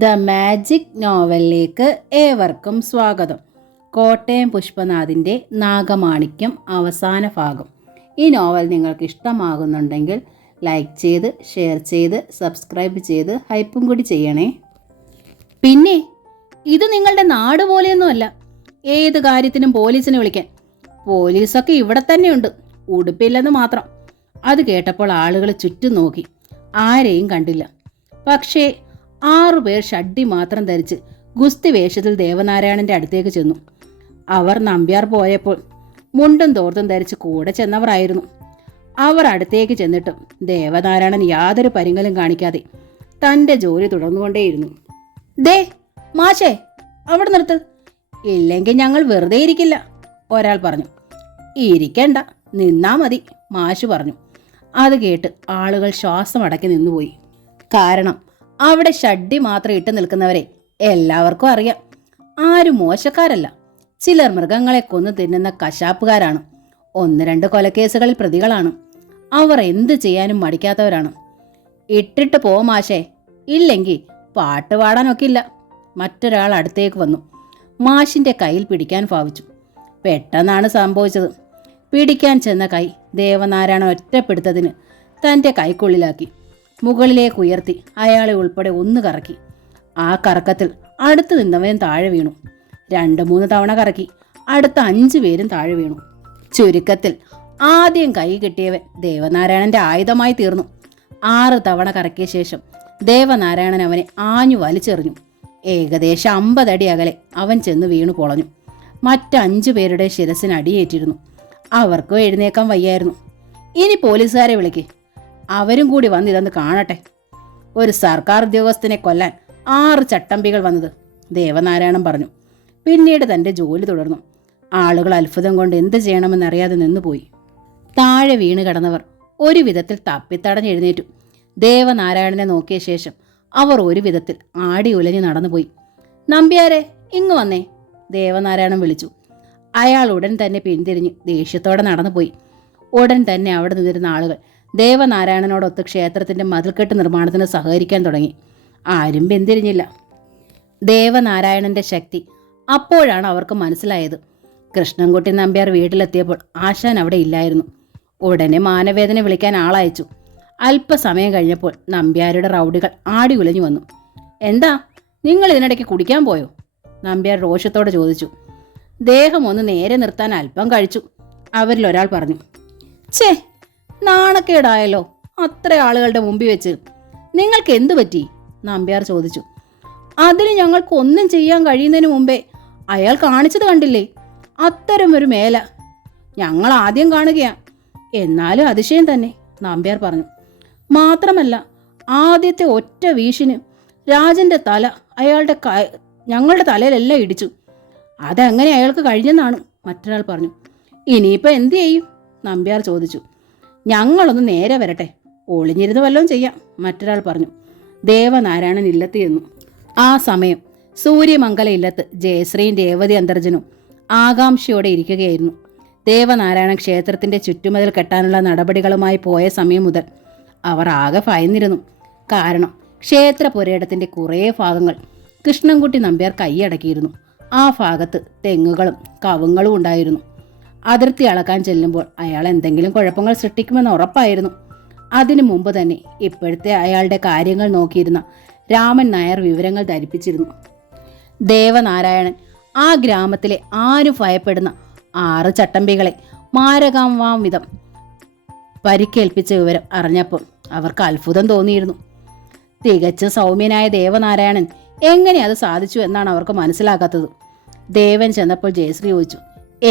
The magic നോവലിലേക്ക് ഏവർക്കും സ്വാഗതം. കോട്ടയം പുഷ്പനാഥിൻ്റെ നാഗമാണിക്യം അവസാന ഭാഗം. ഈ നോവൽ നിങ്ങൾക്ക് ഇഷ്ടമാകുന്നുണ്ടെങ്കിൽ ലൈക്ക് ചെയ്ത്, ഷെയർ ചെയ്ത്, സബ്സ്ക്രൈബ് ചെയ്ത് ഹൈപ്പും കൂടി ചെയ്യണേ. പിന്നെ ഇത് നിങ്ങളുടെ നാട് പോലെയൊന്നുമല്ല. ഏത് കാര്യത്തിനും പോലീസിനെ വിളിക്കാൻ. പോലീസൊക്കെ ഇവിടെ തന്നെയുണ്ട്, ഉടുപ്പില്ലെന്ന് മാത്രം. അത് കേട്ടപ്പോൾ ആളുകൾ ചുറ്റും നോക്കി. ആരെയും കണ്ടില്ല. പക്ഷേ 6 പേർ ഷഡ്ഡി മാത്രം ധരിച്ച് ഗുസ്തി വേഷത്തിൽ ദേവനാരായണൻ്റെ അടുത്തേക്ക് ചെന്നു. അവർ നമ്പ്യാർ പോയപ്പോൾ മുണ്ടും തോർത്തും ധരിച്ച് കൂടെ ചെന്നവരായിരുന്നു. അവർ അടുത്തേക്ക് ചെന്നിട്ടും ദേവനാരായണൻ യാതൊരു പരിങ്ങലും കാണിക്കാതെ തൻ്റെ ജോലി തുടർന്നുകൊണ്ടേയിരുന്നു. ദേ മാഷേ, അവിടെ നിർത്ത്, ഇല്ലെങ്കിൽ ഞങ്ങൾ വെറുതെ ഇരിക്കില്ല, ഒരാൾ പറഞ്ഞു. ഇരിക്കണ്ട, നിന്നാ മതി, മാഷ് പറഞ്ഞു. അത് കേട്ട് ആളുകൾ ശ്വാസം അടക്കി നിന്നുപോയി. കാരണം അവിടെ ഷഡ്ഡി മാത്രം ഇട്ട് നിൽക്കുന്നവരെ എല്ലാവർക്കും അറിയാം. ആരും മോശക്കാരല്ല. ചിലർ മൃഗങ്ങളെ കൊന്നു തിന്നുന്ന കശാപ്പുകാരാണ്. 1-2 കൊലക്കേസുകളിൽ പ്രതികളാണ്. അവർ എന്ത് ചെയ്യാനും മടിക്കാത്തവരാണ്. ഇട്ടിട്ട് പോ മാഷേ, ഇല്ലെങ്കിൽ പാട്ട് പാടാനൊക്കില്ല. മറ്റൊരാൾ അടുത്തേക്ക് വന്നു. മാഷിൻ്റെ കയ്യിൽ പിടിക്കാൻ ഭാവിച്ചു. പെട്ടെന്നാണ് സംഭവിച്ചത്. പിടിക്കാൻ ചെന്ന കൈ ദേവനാരായണൻ ഒറ്റപ്പെടുത്തതിന് തൻ്റെ കൈക്കുള്ളിലാക്കി മുകളിലേക്ക് ഉയർത്തി അയാളെ ഉൾപ്പെടെ ഒന്ന് കറക്കി. ആ കറക്കത്തിൽ അടുത്ത് നിന്നവൻ താഴെ വീണു. 2-3 തവണ കറക്കി അടുത്ത 5 പേരും താഴെ വീണു. ചുരുക്കത്തിൽ ആദ്യം കൈ കിട്ടിയവൻ ദേവനാരായണന്റെ ആയുധമായി തീർന്നു. 6 തവണ കറക്കിയ ശേഷം ദേവനാരായണൻ അവനെ ആഞ്ഞു വലിച്ചെറിഞ്ഞു. ഏകദേശം 50 അടി അകലെ അവൻ ചെന്ന് വീണു പൊളഞ്ഞു. മറ്റ് 5 പേരുടെ ശിരസിന് അടിയേറ്റിരുന്നു. അവർക്കും എഴുന്നേക്കാൻ വയ്യായിരുന്നു. ഇനി പോലീസുകാരെ വിളിക്ക്, അവരും കൂടി വന്ന് ഇതൊന്ന് കാണട്ടെ. ഒരു സർക്കാർ ഉദ്യോഗസ്ഥനെ കൊല്ലാൻ 6 ചട്ടമ്പികൾ വന്നത്, ദേവനാരായണൻ പറഞ്ഞു. പിന്നീട് തൻ്റെ ജോലി തുടർന്നു. ആളുകൾ അത്ഭുതം കൊണ്ട് എന്ത് ചെയ്യണമെന്നറിയാതെ നിന്നുപോയി. താഴെ വീണ് കിടന്നവർ ഒരു വിധത്തിൽ തപ്പിത്തടഞ്ഞെഴുന്നേറ്റു. ദേവനാരായണനെ നോക്കിയ ശേഷം അവർ ഒരു വിധത്തിൽ ആടി ഉലഞ്ഞു നടന്നുപോയി. നമ്പ്യാരെ, ഇങ്ങ് വന്നേ, ദേവനാരായണൻ വിളിച്ചു. അയാൾ ഉടൻ തന്നെ പിന്തിരിഞ്ഞ് ദേഷ്യത്തോടെ നടന്നുപോയി. ഉടൻ തന്നെ അവിടെ നിന്നിരുന്ന ആളുകൾ ദേവനാരായണനോടൊത്ത് ക്ഷേത്രത്തിൻ്റെ മതിൽക്കെട്ട് നിർമ്മാണത്തിന് സഹകരിക്കാൻ തുടങ്ങി. ആരും പിന്തിരിഞ്ഞില്ല. ദേവനാരായണന്റെ ശക്തി അപ്പോഴാണ് അവർക്ക് മനസ്സിലായത്. കൃഷ്ണൻകുട്ടി നമ്പ്യാർ വീട്ടിലെത്തിയപ്പോൾ ആശാൻ അവിടെ ഇല്ലായിരുന്നു. ഉടനെ മാനവേദന വിളിക്കാൻ ആളയച്ചു. അല്പസമയം കഴിഞ്ഞപ്പോൾ നമ്പ്യാരുടെ റൗഡികൾ ആടി ഉലഞ്ഞു വന്നു. എന്താ, നിങ്ങൾ ഇതിനിടയ്ക്ക് കുടിക്കാൻ പോയോ? നമ്പ്യാർ രോഷത്തോടെ ചോദിച്ചു. ദേഹം ഒന്ന് നേരെ നിർത്താൻ അല്പം കഴിച്ചു, അവരിൽ ഒരാൾ പറഞ്ഞു. ഛേ, നാണക്കേടായല്ലോ, അത്ര ആളുകളുടെ മുമ്പിൽ വെച്ച്. നിങ്ങൾക്ക് എന്തു പറ്റി? നമ്പ്യാർ ചോദിച്ചു. അതിന് ഞങ്ങൾക്ക് ഒന്നും ചെയ്യാൻ കഴിയുന്നതിന് മുമ്പേ അയാൾ കാണിച്ചത് കണ്ടില്ലേ? അത്തരം ഒരു മേല ഞങ്ങൾ ആദ്യം കാണുകയാ. എന്നാലും അതിശയം തന്നെ, നമ്പ്യാർ പറഞ്ഞു. മാത്രമല്ല, ആദ്യത്തെ ഒറ്റ വീശിന് രാജന്റെ തല ഞങ്ങളുടെ തലയിലെല്ലാം ഇടിച്ചു. അതെങ്ങനെ അയാൾക്ക് കഴിഞ്ഞെന്നാണ് മറ്റൊരാൾ പറഞ്ഞു. ഇനിയിപ്പോൾ എന്തു ചെയ്യും? നമ്പ്യാർ ചോദിച്ചു. ഞങ്ങളൊന്ന് നേരെ വരട്ടെ, ഒളിഞ്ഞിരുന്ന് വല്ലതും ചെയ്യാം, മറ്റൊരാൾ പറഞ്ഞു. ദേവനാരായണൻ ഇല്ലത്തിരുന്നു. ആ സമയം സൂര്യമംഗല ഇല്ലത്ത് ജയശ്രീയും രേവതി അന്തർജനും ആകാംക്ഷയോടെ ഇരിക്കുകയായിരുന്നു. ദേവനാരായണൻ ക്ഷേത്രത്തിൻ്റെ ചുറ്റുമതിൽ കെട്ടാനുള്ള നടപടികളുമായി പോയ സമയം മുതൽ അവർ ആകെ ഭയന്നിരുന്നു. കാരണം ക്ഷേത്ര പുരയിടത്തിൻ്റെ കുറേ ഭാഗങ്ങൾ കൃഷ്ണൻകുട്ടി നമ്പ്യാർ കൈയടക്കിയിരുന്നു. ആ ഭാഗത്ത് തെങ്ങുകളും കവുങ്ങളും ഉണ്ടായിരുന്നു. അതിർത്തി അളക്കാൻ ചെല്ലുമ്പോൾ അയാൾ എന്തെങ്കിലും കുഴപ്പങ്ങൾ സൃഷ്ടിക്കുമെന്ന് ഉറപ്പായിരുന്നു. അതിനു മുമ്പ് തന്നെ ഇപ്പോഴത്തെ അയാളുടെ കാര്യങ്ങൾ നോക്കിയിരുന്ന രാമൻ നായർ വിവരങ്ങൾ ധരിപ്പിച്ചിരുന്നു. ദേവനാരായണൻ ആ ഗ്രാമത്തിലെ ആരും ഭയപ്പെടുന്ന 6 ചട്ടമ്പികളെ മാരകമാം വിധം പരിക്കേൽപ്പിച്ച വിവരം അറിഞ്ഞപ്പോൾ അവർക്ക് അത്ഭുതം തോന്നിയിരുന്നു. തികച്ചും സൗമ്യനായ ദേവനാരായണൻ എങ്ങനെ അത് സാധിച്ചു എന്നാണ് അവർക്ക് മനസ്സിലാകാത്തത്. ദേവൻ ചെന്നപ്പോൾ ജയശ്രീ ചോദിച്ചു.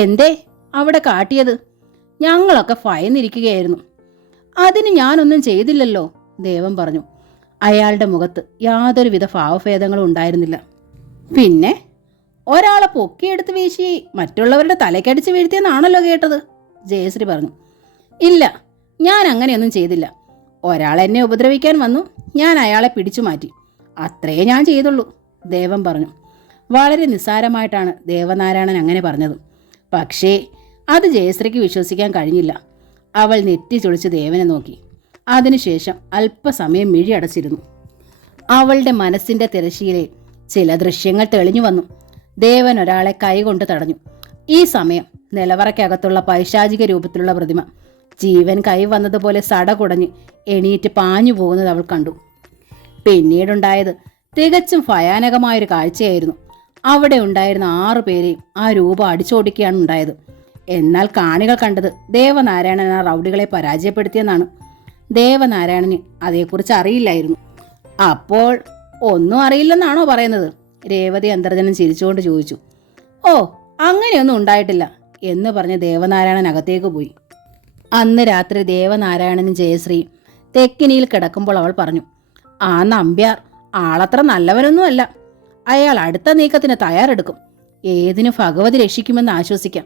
എന്തേ അവിടെ കാട്ടിയത്? ഞങ്ങളൊക്കെ ഭയന്നിരിക്കുകയായിരുന്നു. അതിന് ഞാനൊന്നും ചെയ്തില്ലല്ലോ, ദേവൻ പറഞ്ഞു. അയാളുടെ മുഖത്ത് യാതൊരുവിധ ഭാവഭേദങ്ങളും ഉണ്ടായിരുന്നില്ല. പിന്നെ ഒരാളെ പൊക്കിയെടുത്ത് വീശി മറ്റുള്ളവരുടെ തലക്കടിച്ച് വീഴ്ത്തിയെന്നാണല്ലോ കേട്ടത്, ജയശ്രീ പറഞ്ഞു. ഇല്ല, ഞാൻ അങ്ങനെയൊന്നും ചെയ്തില്ല. ഒരാൾ എന്നെ ഉപദ്രവിക്കാൻ വന്നു, ഞാൻ അയാളെ പിടിച്ചു മാറ്റി, അത്രേ ഞാൻ ചെയ്തുള്ളൂ, ദേവൻ പറഞ്ഞു. വളരെ നിസ്സാരമായിട്ടാണ് ദേവനാരായണൻ അങ്ങനെ പറഞ്ഞത്. പക്ഷേ അത് ജയശ്രീക്ക് വിശ്വസിക്കാൻ കഴിഞ്ഞില്ല. അവൾ നെറ്റി ചൊളിച്ച് ദേവനെ നോക്കി. അതിനുശേഷം അല്പസമയം മിഴി അടച്ചിരുന്നു. അവളുടെ മനസ്സിന്റെ തിരശ്ശീലയിൽ ചില ദൃശ്യങ്ങൾ തെളിഞ്ഞു വന്നു. ദേവൻ ഒരാളെ കൈകൊണ്ട് തടഞ്ഞു. ഈ സമയം നിലവറയ്ക്കകത്തുള്ള പൈശാചിക രൂപത്തിലുള്ള പ്രതിമ ജീവൻ കൈ വന്നതുപോലെ സടകുടഞ്ഞ് എണീറ്റ് പാഞ്ഞു പോകുന്നത് അവൾ കണ്ടു. പിന്നീടുണ്ടായത് തികച്ചും ഭയാനകമായൊരു കാഴ്ചയായിരുന്നു. അവിടെ ഉണ്ടായിരുന്ന 6 പേരെയും ആ രൂപം അടിച്ചോടിക്കുകയാണ് ഉണ്ടായത്. എന്നാൽ കാണികൾ കണ്ടത് ദേവനാരായണൻ ആ റൗഡികളെ പരാജയപ്പെടുത്തിയെന്നാണ്. ദേവനാരായണന് അതേക്കുറിച്ച് അറിയില്ലായിരുന്നു. അപ്പോൾ ഒന്നും അറിയില്ലെന്നാണോ പറയുന്നത്? രേവതി അന്തർജനം ചിരിച്ചുകൊണ്ട് ചോദിച്ചു. ഓ, അങ്ങനെയൊന്നും ഉണ്ടായിട്ടില്ല എന്ന് പറഞ്ഞ് ദേവനാരായണൻ അകത്തേക്ക് പോയി. അന്ന് രാത്രി ദേവനാരായണനും ജയശ്രീയും തെക്കിനിയിൽ കിടക്കുമ്പോൾ അവൾ പറഞ്ഞു, ആ നമ്പ്യാർ ആളത്ര നല്ലവനൊന്നുമല്ല. അയാൾ അടുത്ത നീക്കത്തിന് തയ്യാറെടുക്കും. ഏതിനു ഭഗവതി രക്ഷിക്കുമെന്ന് ആശ്വസിക്കാം.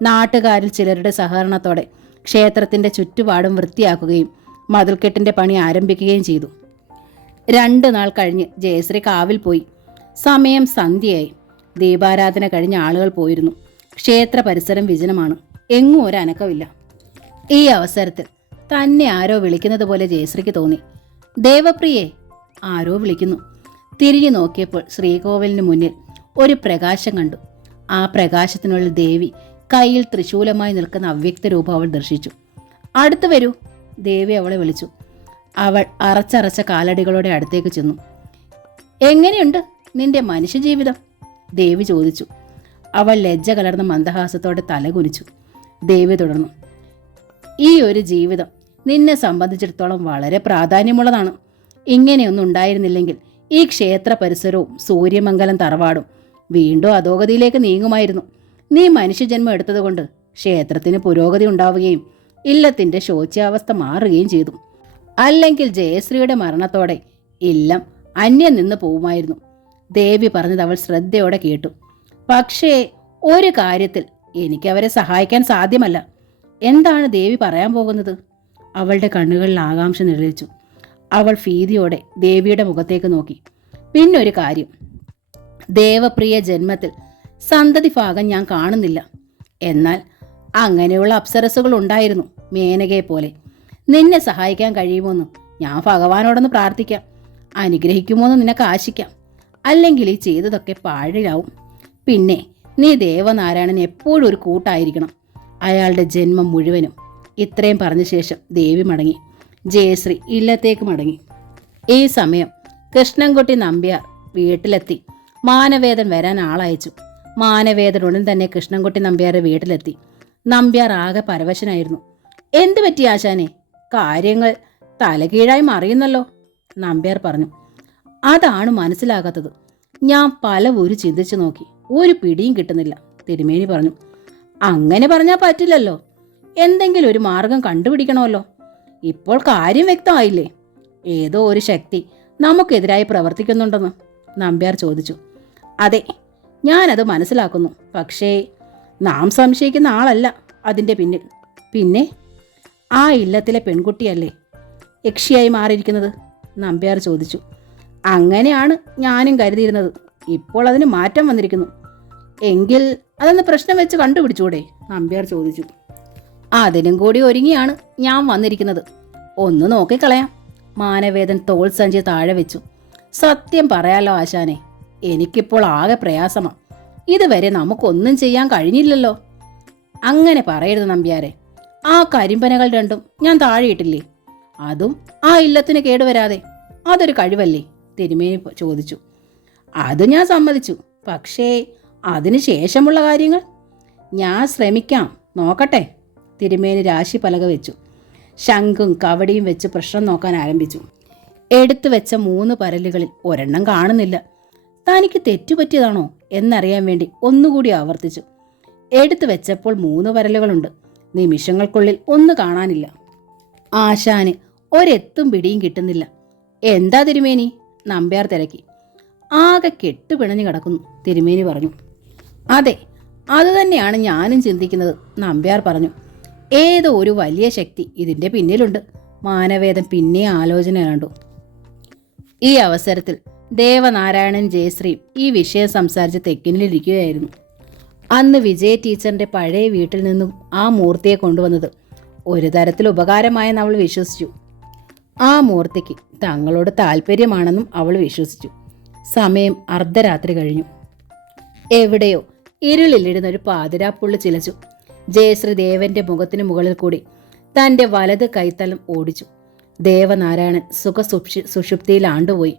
നാട്ടുകാരിൽ ചിലരുടെ സഹകരണത്തോടെ ക്ഷേത്രത്തിന്റെ ചുറ്റുപാടും വൃത്തിയാക്കുകയും മതിൽക്കെട്ടിന്റെ പണി ആരംഭിക്കുകയും ചെയ്തു. 2 നാൾ കഴിഞ്ഞ് ജയശ്രീ കാവിൽ പോയി. സമയം സന്ധ്യയായി. ദീപാരാധന കഴിഞ്ഞ ആളുകൾ പോയിരുന്നു. ക്ഷേത്ര പരിസരം വിജനമാണ്. എങ്ങും ഒരു അനക്കമില്ല. ഈ അവസരത്തിൽ തന്നെ ആരോ വിളിക്കുന്നത് പോലെ ജയശ്രീക്ക് തോന്നി. ദേവപ്രിയേ, ആരോ വിളിക്കുന്നു. തിരിഞ്ഞു നോക്കിയപ്പോൾ ശ്രീകോവിലിന് മുന്നിൽ ഒരു പ്രകാശം കണ്ടു. ആ പ്രകാശത്തിനുള്ളിൽ ദേവി കയ്യിൽ ത്രിശൂലമായി നിൽക്കുന്ന അവ്യക്ത രൂപം അവൾ ദർശിച്ചു. അടുത്തു വരൂ, ദേവി അവളെ വിളിച്ചു. അവൾ അറച്ചറച്ച കാലടികളോടെ അടുത്തേക്ക് ചെന്നു. എങ്ങനെയുണ്ട് നിന്റെ മനുഷ്യജീവിതം? ദേവി ചോദിച്ചു. അവൾ ലജ്ജ കലർന്ന മന്ദഹാസത്തോടെ തലകുനിച്ചു. ദേവി തുടർന്നു. ഈ ഒരു ജീവിതം നിന്നെ സംബന്ധിച്ചിടത്തോളം വളരെ പ്രാധാന്യമുള്ളതാണ്. ഇങ്ങനെയൊന്നും ഉണ്ടായിരുന്നില്ലെങ്കിൽ ഈ ക്ഷേത്ര പരിസരവും സൂര്യമംഗലം തറവാടും വീണ്ടും അധോഗതിയിലേക്ക് നീങ്ങുമായിരുന്നു. നീ മനുഷ്യജന്മം എടുത്തതുകൊണ്ട് ക്ഷേത്രത്തിന് പുരോഗതി ഉണ്ടാവുകയും ഇല്ലത്തിന്റെ ശോച്യാവസ്ഥ മാറുകയും ചെയ്തു. അല്ലെങ്കിൽ ജയശ്രീയുടെ മരണത്തോടെ ഇല്ലം അന്യം നിന്ന് പോവുമായിരുന്നു. ദേവി പറഞ്ഞത് അവൾ ശ്രദ്ധയോടെ കേട്ടു. പക്ഷേ ഒരു കാര്യത്തിൽ എനിക്കവരെ സഹായിക്കാൻ സാധ്യമല്ല. എന്താണ് ദേവി പറയാൻ പോകുന്നത്? അവളുടെ കണ്ണുകളിൽ ആകാംക്ഷ നിഴലിച്ചു. അവൾ ഭീതിയോടെ ദേവിയുടെ മുഖത്തേക്ക് നോക്കി. പിന്നൊരു കാര്യം, ദേവപ്രിയ ജന്മത്തിൽ സന്തതി ഭാഗം ഞാൻ കാണുന്നില്ല. എന്നാൽ അങ്ങനെയുള്ള അപ്സരസുകൾ ഉണ്ടായിരുന്നു, മേനകയെ പോലെ. നിന്നെ സഹായിക്കാൻ കഴിയുമോന്ന് ഞാൻ ഭഗവാനോടൊന്ന് പ്രാർത്ഥിക്കാം. അനുഗ്രഹിക്കുമോന്ന് നിനക്ക് ആശിക്കാം. അല്ലെങ്കിൽ ഈ ചെയ്തതൊക്കെ പാഴിലാവും. പിന്നെ നീ ദേവനാരായണൻ എപ്പോഴും ഒരു കൂട്ടായിരിക്കണം, അയാളുടെ ജന്മം മുഴുവനും. ഇത്രയും പറഞ്ഞ ശേഷം ദേവി മടങ്ങി. ജയശ്രീ ഇല്ലത്തേക്ക് മടങ്ങി. ഈ സമയം കൃഷ്ണൻകുട്ടി നമ്പ്യാർ വീട്ടിലെത്തി. മാനവേദൻ വരാൻ ആളയച്ചു. മാനവേദൻ ഉടൻ തന്നെ കൃഷ്ണൻകുട്ടി നമ്പ്യാരുടെ വീട്ടിലെത്തി. നമ്പ്യാർ ആകെ പരവശനായിരുന്നു. എന്തു പറ്റി ആശാനെ? കാര്യങ്ങൾ തലകീഴായി മറിയുന്നല്ലോ, നമ്പ്യാർ പറഞ്ഞു. അതാണ് മനസ്സിലാകാത്തത്. ഞാൻ പല ഊര് ചിന്തിച്ചു നോക്കി, ഒരു പിടിയും കിട്ടുന്നില്ല, തിരുമേനി പറഞ്ഞു. അങ്ങനെ പറഞ്ഞാൽ പറ്റില്ലല്ലോ. എന്തെങ്കിലും ഒരു മാർഗം കണ്ടുപിടിക്കണമല്ലോ. ഇപ്പോൾ കാര്യം വ്യക്തമായില്ലേ? ഏതോ ഒരു ശക്തി നമുക്കെതിരായി പ്രവർത്തിക്കുന്നുണ്ടെന്ന് നമ്പ്യാർ ചോദിച്ചു. അതെ, ഞാനത് മനസ്സിലാക്കുന്നു. പക്ഷേ നാം സംശയിക്കുന്ന ആളല്ല അതിൻ്റെ പിന്നിൽ. പിന്നെ ആ ഇല്ലത്തിലെ പെൺകുട്ടിയല്ലേ യക്ഷിയായി മാറിയിരിക്കുന്നത്? നമ്പ്യാർ ചോദിച്ചു. അങ്ങനെയാണ് ഞാനും കരുതിയിരുന്നത്. ഇപ്പോൾ അതിന് മാറ്റം വന്നിരിക്കുന്നു. എങ്കിൽ അതൊന്ന് പ്രശ്നം വെച്ച് കണ്ടുപിടിച്ചൂടെ? നമ്പ്യാർ ചോദിച്ചു. അതിനും കൂടി ഒരുങ്ങിയാണ് ഞാൻ വന്നിരിക്കുന്നത്. ഒന്ന് നോക്കിക്കളയാം. മാനവേദൻ തോൾ സഞ്ചി താഴെ വെച്ചു. സത്യം പറയാലോ ആശാനെ, എനിക്കിപ്പോൾ ആകെ പ്രയാസമാണ്. ഇതുവരെ നമുക്കൊന്നും ചെയ്യാൻ കഴിഞ്ഞില്ലല്ലോ. അങ്ങനെ പറയരുത് നമ്പ്യാരെ. ആ കരിമ്പനകൾ 2 ഞാൻ താഴെയിട്ടില്ലേ? അതും ആ ഇല്ലത്തിന് കേടുവരാതെ. അതൊരു കഴിവല്ലേ? തിരുമേനി ചോദിച്ചു. അത് ഞാൻ സമ്മതിച്ചു. പക്ഷേ അതിന് ശേഷമുള്ള കാര്യങ്ങൾ ഞാൻ ശ്രമിക്കാം, നോക്കട്ടെ. തിരുമേനി രാശി പലക വെച്ചു. ശംഖും കവടിയും വെച്ച് പ്രശ്നം നോക്കാൻ ആരംഭിച്ചു. എടുത്തു വെച്ച 3 പരലുകളിൽ ഒരെണ്ണം കാണുന്നില്ല. തനിക്ക് തെറ്റുപറ്റിയതാണോ എന്നറിയാൻ വേണ്ടി ഒന്നുകൂടി ആവർത്തിച്ചു. എടുത്തു വെച്ചപ്പോൾ 3 പരലുകളുണ്ട്. നിമിഷങ്ങൾക്കുള്ളിൽ ഒന്ന് കാണാനില്ല. ആശാന് ഒരെത്തും പിടിയും കിട്ടുന്നില്ല. എന്താ തിരുമേനി? നമ്പ്യാർ തിരക്കി. ആകെ കെട്ടുപിണഞ്ഞു കിടക്കുന്നു, തിരുമേനി പറഞ്ഞു. അതെ, അതുതന്നെയാണ് ഞാനും ചിന്തിക്കുന്നത്, നമ്പ്യാർ പറഞ്ഞു. ഏതോ ഒരു വലിയ ശക്തി ഇതിൻ്റെ പിന്നിലുണ്ട്. മാനവേദൻ പിന്നെ ആലോചന കണ്ടു. ഈ അവസരത്തിൽ ദേവനാരായണൻ ജയശ്രീയും ഈ വിഷയം സംസാരിച്ച് തെക്കിനിലിരിക്കുകയായിരുന്നു. അന്ന് വിജയ ടീച്ചറിന്റെ പഴയ വീട്ടിൽ നിന്നും ആ മൂർത്തിയെ കൊണ്ടുവന്നത് ഒരു തരത്തിൽ ഉപകാരമായെന്ന് അവൾ വിശ്വസിച്ചു. ആ മൂർത്തിക്ക് തങ്ങളോട് താല്പര്യമാണെന്നും അവൾ വിശ്വസിച്ചു. സമയം അർദ്ധരാത്രി കഴിഞ്ഞു. എവിടെയോ ഇരുളിലിരുന്നൊരു പാതിരാപ്പുള്ളി ചിലച്ചു. ജയശ്രീ ദേവന്റെ മുഖത്തിന് മുകളിൽ കൂടി തൻ്റെ വലത് കൈത്തലം ഓടിച്ചു. ദേവനാരായണൻ സുഷുപ്തിയിൽ ആണ്ടുപോയി.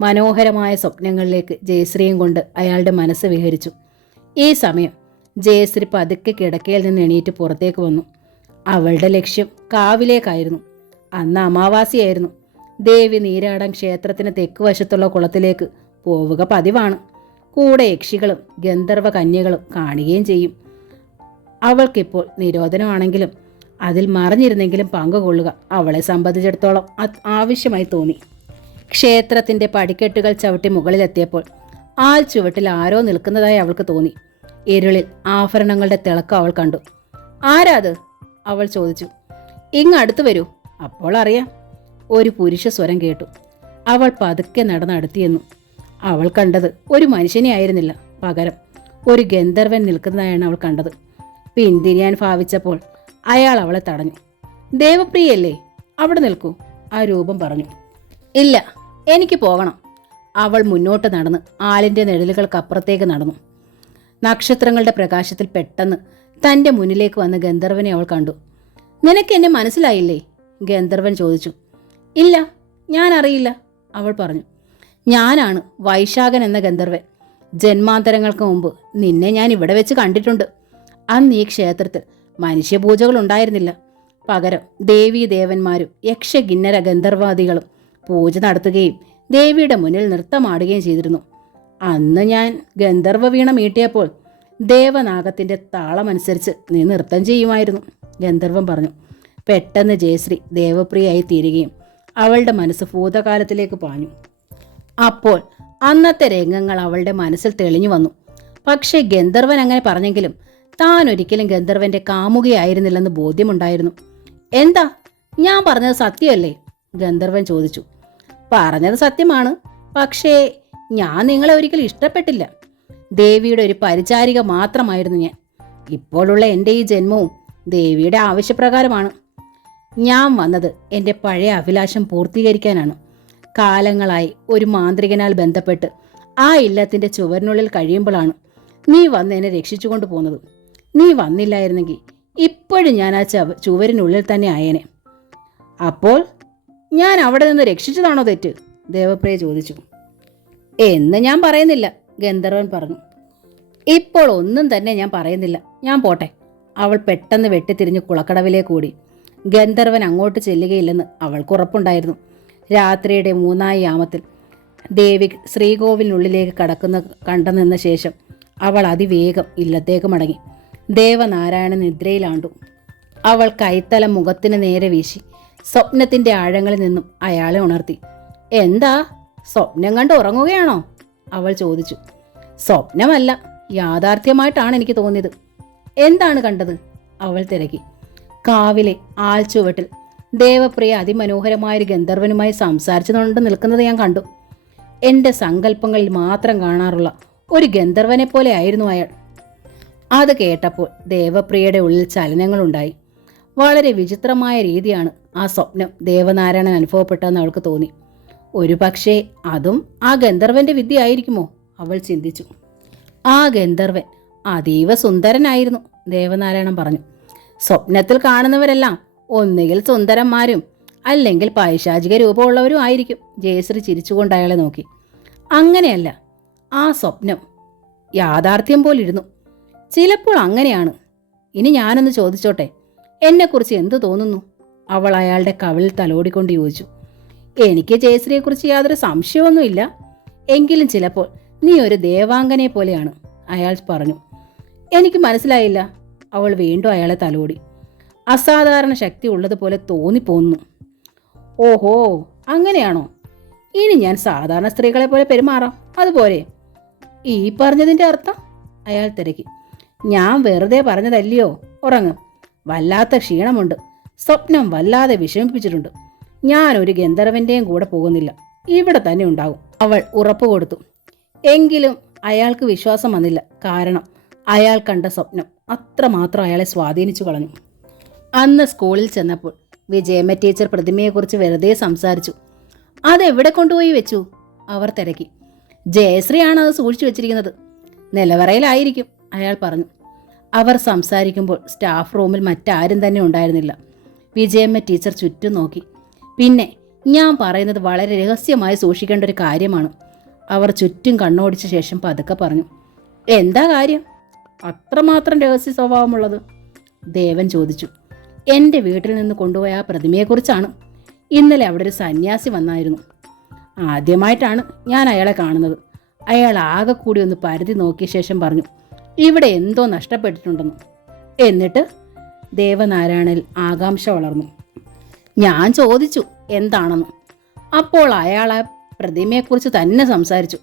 മനോഹരമായ സ്വപ്നങ്ങളിലേക്ക് ജയശ്രീയും കൊണ്ട് അയാളുടെ മനസ്സ് വിഹരിച്ചു. ഈ സമയം ജയശ്രീ പതുക്കെ കിടക്കയിൽ നിന്ന് എണീറ്റ് പുറത്തേക്ക് വന്നു. അവളുടെ ലക്ഷ്യം കാവിലേക്കായിരുന്നു. അന്ന് അമാവാസിയായിരുന്നു. ദേവി നീരാടൻ ക്ഷേത്രത്തിന് തെക്കുവശത്തുള്ള കുളത്തിലേക്ക് പോവുക പതിവാണ്. കൂടെ യക്ഷികളും ഗന്ധർവ കന്യകളും കാണുകയും ചെയ്യും. അവൾക്കിപ്പോൾ നിരോധനമാണെങ്കിലും അതിൽ മറിഞ്ഞിരുന്നെങ്കിലും പങ്കുകൊള്ളുക അവളെ സംബന്ധിച്ചിടത്തോളം ആവശ്യമായി തോന്നി. ക്ഷേത്രത്തിൻ്റെ പടിക്കെട്ടുകൾ ചവിട്ടി മുകളിലെത്തിയപ്പോൾ ആൽ ചുവട്ടിൽ ആരോ നിൽക്കുന്നതായി അവൾക്ക് തോന്നി. ഇരുളിൽ ആഭരണങ്ങളുടെ തിളക്കം അവൾ കണ്ടു. ആരാത്? അവൾ ചോദിച്ചു. ഇങ്ങടുത്ത് വരൂ, അപ്പോൾ അറിയാം. ഒരു പുരുഷ സ്വരം കേട്ടു. അവൾ പതുക്കെ നടന്നടുത്തിയെന്നു. അവൾ കണ്ടത് ഒരു മനുഷ്യനെ ആയിരുന്നില്ല, പകരം ഒരു ഗന്ധർവൻ നിൽക്കുന്നതായാണ് അവൾ കണ്ടത്. പിന്തിരിയാൻ ഭാവിച്ചപ്പോൾ അയാൾ അവളെ തടഞ്ഞു. ദേവപ്രിയല്ലേ, അവിടെ നിൽക്കൂ, ആ രൂപം പറഞ്ഞു. ഇല്ല, എനിക്ക് പോകണം. അവൾ മുന്നോട്ട് നടന്ന് ആലിൻ്റെ നിഴലുകൾക്കപ്പുറത്തേക്ക് നടന്നു. നക്ഷത്രങ്ങളുടെ പ്രകാശത്തിൽ പെട്ടെന്ന് തൻ്റെ മുന്നിലേക്ക് വന്ന ഗന്ധർവനെ അവൾ കണ്ടു. നിനക്ക് എന്നെ മനസ്സിലായില്ലേ? ഗന്ധർവൻ ചോദിച്ചു. ഇല്ല, ഞാൻ അറിയില്ല, അവൾ പറഞ്ഞു. ഞാനാണ് വൈശാഖൻ എന്ന ഗന്ധർവൻ. ജന്മാന്തരങ്ങൾക്ക് മുമ്പ് നിന്നെ ഞാൻ ഇവിടെ വെച്ച് കണ്ടിട്ടുണ്ട്. അന്ന് ഈ ക്ഷേത്രത്തിൽ മനുഷ്യപൂജകൾ ഉണ്ടായിരുന്നില്ല. പകരം ദേവീ ദേവന്മാരും യക്ഷകിന്നര ഗന്ധർവാദികളും പൂജ നടത്തുകയും ദേവിയുടെ മുന്നിൽ നൃത്തമാടുകയും ചെയ്തിരുന്നു. അന്ന് ഞാൻ ഗന്ധർവ വീണ മീട്ടിയപ്പോൾ ദേവനാഗത്തിൻ്റെ താളമനുസരിച്ച് നീ നൃത്തം ചെയ്യുമായിരുന്നു, ഗന്ധർവൻ പറഞ്ഞു. പെട്ടെന്ന് ജയശ്രീ ദേവപ്രിയായി തീരുകയും അവളുടെ മനസ്സ് ഭൂതകാലത്തിലേക്ക് പാഞ്ഞു. അപ്പോൾ അന്നത്തെ രംഗങ്ങൾ അവളുടെ മനസ്സിൽ തെളിഞ്ഞു വന്നു. പക്ഷേ ഗന്ധർവൻ അങ്ങനെ പറഞ്ഞെങ്കിലും താൻ ഒരിക്കലും ഗന്ധർവന്റെ കാമുകയായിരുന്നില്ലെന്ന് ബോധ്യമുണ്ടായിരുന്നു. എന്താ, ഞാൻ പറഞ്ഞത് സത്യമല്ലേ? ഗന്ധർവൻ ചോദിച്ചു. പറഞ്ഞത് സത്യമാണ്, പക്ഷേ ഞാൻ നിങ്ങളെ ഒരിക്കലും ഇഷ്ടപ്പെട്ടില്ല. ദേവിയുടെ ഒരു പരിചാരിക മാത്രമായിരുന്നു ഞാൻ. ഇപ്പോഴുള്ള എൻ്റെ ഈ ജന്മവും ദേവിയുടെ ആവശ്യപ്രകാരമാണ്. ഞാൻ വന്നത് എൻ്റെ പഴയ അഭിലാഷം പൂർത്തീകരിക്കാനാണ്. കാലങ്ങളായി ഒരു മാന്ത്രികനാൽ ബന്ധപ്പെട്ട് ആ ഇല്ലത്തിൻ്റെ ചുവരിനുള്ളിൽ കഴിയുമ്പോഴാണ് നീ വന്ന് എന്നെ രക്ഷിച്ചുകൊണ്ട് പോകുന്നത്. നീ വന്നില്ലായിരുന്നെങ്കിൽ ഇപ്പോഴും ഞാൻ ആ ചുവരിനുള്ളിൽ തന്നെ ആയേനെ. അപ്പോൾ ഞാൻ അവിടെ നിന്ന് രക്ഷിച്ചതാണോ തെറ്റ്? ദേവപ്രിയ ചോദിച്ചു. എന്ന് ഞാൻ പറയുന്നില്ല, ഗന്ധർവൻ പറഞ്ഞു. ഇപ്പോൾ ഒന്നും തന്നെ ഞാൻ പറയുന്നില്ല, ഞാൻ പോട്ടെ. അവൾ പെട്ടെന്ന് വെട്ടിത്തിരിഞ്ഞ് കുളക്കടവിലേക്ക് ഓടി. ഗന്ധർവൻ അങ്ങോട്ട് ചെല്ലുകയില്ലെന്ന് അവൾക്ക് ഉറപ്പുണ്ടായിരുന്നു. രാത്രിയുടെ 3-ാം യാമത്തിൽ ദേവി ശ്രീകോവിലിനുള്ളിലേക്ക് കണ്ടു നിന്ന ശേഷം അവൾ അതിവേഗം ഇല്ലത്തേക്ക് മടങ്ങി. ദേവനാരായണൻ നിദ്രയിലാണ്ടു. അവൾ കൈത്തലം മുഖത്തിന് നേരെ വീശി സ്വപ്നത്തിൻ്റെ ആഴങ്ങളിൽ നിന്നും അയാളെ ഉണർത്തി. എന്താ, സ്വപ്നം കണ്ട് ഉറങ്ങുകയാണോ? അവൾ ചോദിച്ചു. സ്വപ്നമല്ല, യാഥാർത്ഥ്യമായിട്ടാണ് എനിക്ക് തോന്നിയത്. എന്താണ് കണ്ടത്? അവൾ തിരക്കി. കാവിലെ ആൽച്ചുവട്ടിൽ ദേവപ്രിയ അതിമനോഹരമായൊരു ഗന്ധർവനുമായി സംസാരിച്ചുകൊണ്ട് നിൽക്കുന്നത് ഞാൻ കണ്ടു. എൻ്റെ സങ്കല്പങ്ങളിൽ മാത്രം കാണാറുള്ള ഒരു ഗന്ധർവനെ പോലെ ആയിരുന്നു അയാൾ. അത് കേട്ടപ്പോൾ ദേവപ്രിയയുടെ ഉള്ളിൽ ചലനങ്ങളുണ്ടായി. വളരെ വിചിത്രമായ രീതിയാണ് ആ സ്വപ്നം ദേവനാരായണൻ അനുഭവപ്പെട്ടതെന്ന് അവൾക്ക് തോന്നി. ഒരു പക്ഷേ അതും ആ ഗന്ധർവന്റെ വിദ്യ ആയിരിക്കുമോ? അവൾ ചിന്തിച്ചു. ആ ഗന്ധർവൻ അതീവ സുന്ദരനായിരുന്നു, ദേവനാരായണൻ പറഞ്ഞു. സ്വപ്നത്തിൽ കാണുന്നവരെല്ലാം ഒന്നുകിൽ സുന്ദരന്മാരും അല്ലെങ്കിൽ പൈശാചിക രൂപമുള്ളവരും ആയിരിക്കും. ജയശ്രീ ചിരിച്ചുകൊണ്ട് അയാളെ നോക്കി. അങ്ങനെയല്ല, ആ സ്വപ്നം യാഥാർത്ഥ്യം പോലിരുന്നു. ചിലപ്പോൾ അങ്ങനെയാണ്. ഇനി ഞാനൊന്ന് ചോദിച്ചോട്ടെ, എന്നെക്കുറിച്ച് എന്തു തോന്നുന്നു? അവൾ അയാളുടെ കവിളിൽ തലോടിക്കൊണ്ട് ചോദിച്ചു. എനിക്ക് ജയശ്രീയെക്കുറിച്ച് യാതൊരു സംശയമൊന്നുമില്ല. എങ്കിലും ചിലപ്പോൾ നീ ഒരു ദേവാംഗനെ പോലെയാണ്, അയാൾ പറഞ്ഞു. എനിക്ക് മനസ്സിലായില്ല. അവൾ വീണ്ടും അയാളെ തലോടി. അസാധാരണ ശക്തി ഉള്ളതുപോലെ തോന്നിപ്പോന്നു. ഓഹോ, അങ്ങനെയാണോ? ഇനി ഞാൻ സാധാരണ സ്ത്രീകളെ പോലെ പെരുമാറാം, അതുപോലെ? ഈ പറഞ്ഞതിൻ്റെ അർത്ഥം? അയാൾ തിരക്കി. ഞാൻ വെറുതെ പറഞ്ഞതല്ലയോ. ഉറങ്ങും. വല്ലാത്ത ക്ഷീണമുണ്ട്. സ്വപ്നം വല്ലാതെ വിഷമിപ്പിച്ചിട്ടുണ്ട്. ഞാൻ ഒരു ഗന്ധർവൻ്റെയും കൂടെ പോകുന്നില്ല, ഇവിടെ തന്നെ ഉണ്ടാകും, അവൾ ഉറപ്പ് കൊടുത്തു. എങ്കിലും അയാൾക്ക് വിശ്വാസം വന്നില്ല. കാരണം അയാൾ കണ്ട സ്വപ്നം അത്രമാത്രം അയാളെ സ്വാധീനിച്ചു കളഞ്ഞു. അന്ന് സ്കൂളിൽ ചെന്നപ്പോൾ വിജയമ്മ ടീച്ചർ പ്രതിമയെക്കുറിച്ച് വെറുതെ സംസാരിച്ചു. അതെവിടെ കൊണ്ടുപോയി വെച്ചു? അവർ തിരക്കി. ജയശ്രീയാണ് അത് സൂക്ഷിച്ചു വെച്ചിരിക്കുന്നത്. നിലവറയിലായിരിക്കും, അയാൾ പറഞ്ഞു. അവർ സംസാരിക്കുമ്പോൾ സ്റ്റാഫ് റൂമിൽ മറ്റാരും തന്നെ ഉണ്ടായിരുന്നില്ല. വിജയമ്മ ടീച്ചർ ചുറ്റും നോക്കി. പിന്നെ ഞാൻ പറയുന്നത് വളരെ രഹസ്യമായി സൂക്ഷിക്കേണ്ട ഒരു കാര്യമാണ്. അവർ ചുറ്റും കണ്ണോടിച്ച ശേഷം പതുക്കെ പറഞ്ഞു. എന്താ കാര്യം? അത്രമാത്രം രഹസ്യ സ്വഭാവമുള്ളത്? ദേവൻ ചോദിച്ചു. എൻ്റെ വീട്ടിൽ നിന്ന് കൊണ്ടുപോയ ആ പ്രതിമയെക്കുറിച്ചാണ്. ഇന്നലെ അവിടെ ഒരു സന്യാസി വന്നായിരുന്നു. ആദ്യമായിട്ടാണ് ഞാൻ അയാളെ കാണുന്നത്. അയാൾ ആകെ കൂടി ഒന്ന് പരതി നോക്കിയ ശേഷം പറഞ്ഞു, ഇവിടെ എന്തോ നഷ്ടപ്പെട്ടിട്ടുണ്ടെന്ന്. എന്നിട്ട് ദേവനാരായണനിൽ ആകാംക്ഷ വളർന്നു. ഞാൻ ചോദിച്ചു എന്താണെന്ന്. അപ്പോൾ അയാൾ ആ പ്രതിമയെക്കുറിച്ച് തന്നെ സംസാരിച്ചു.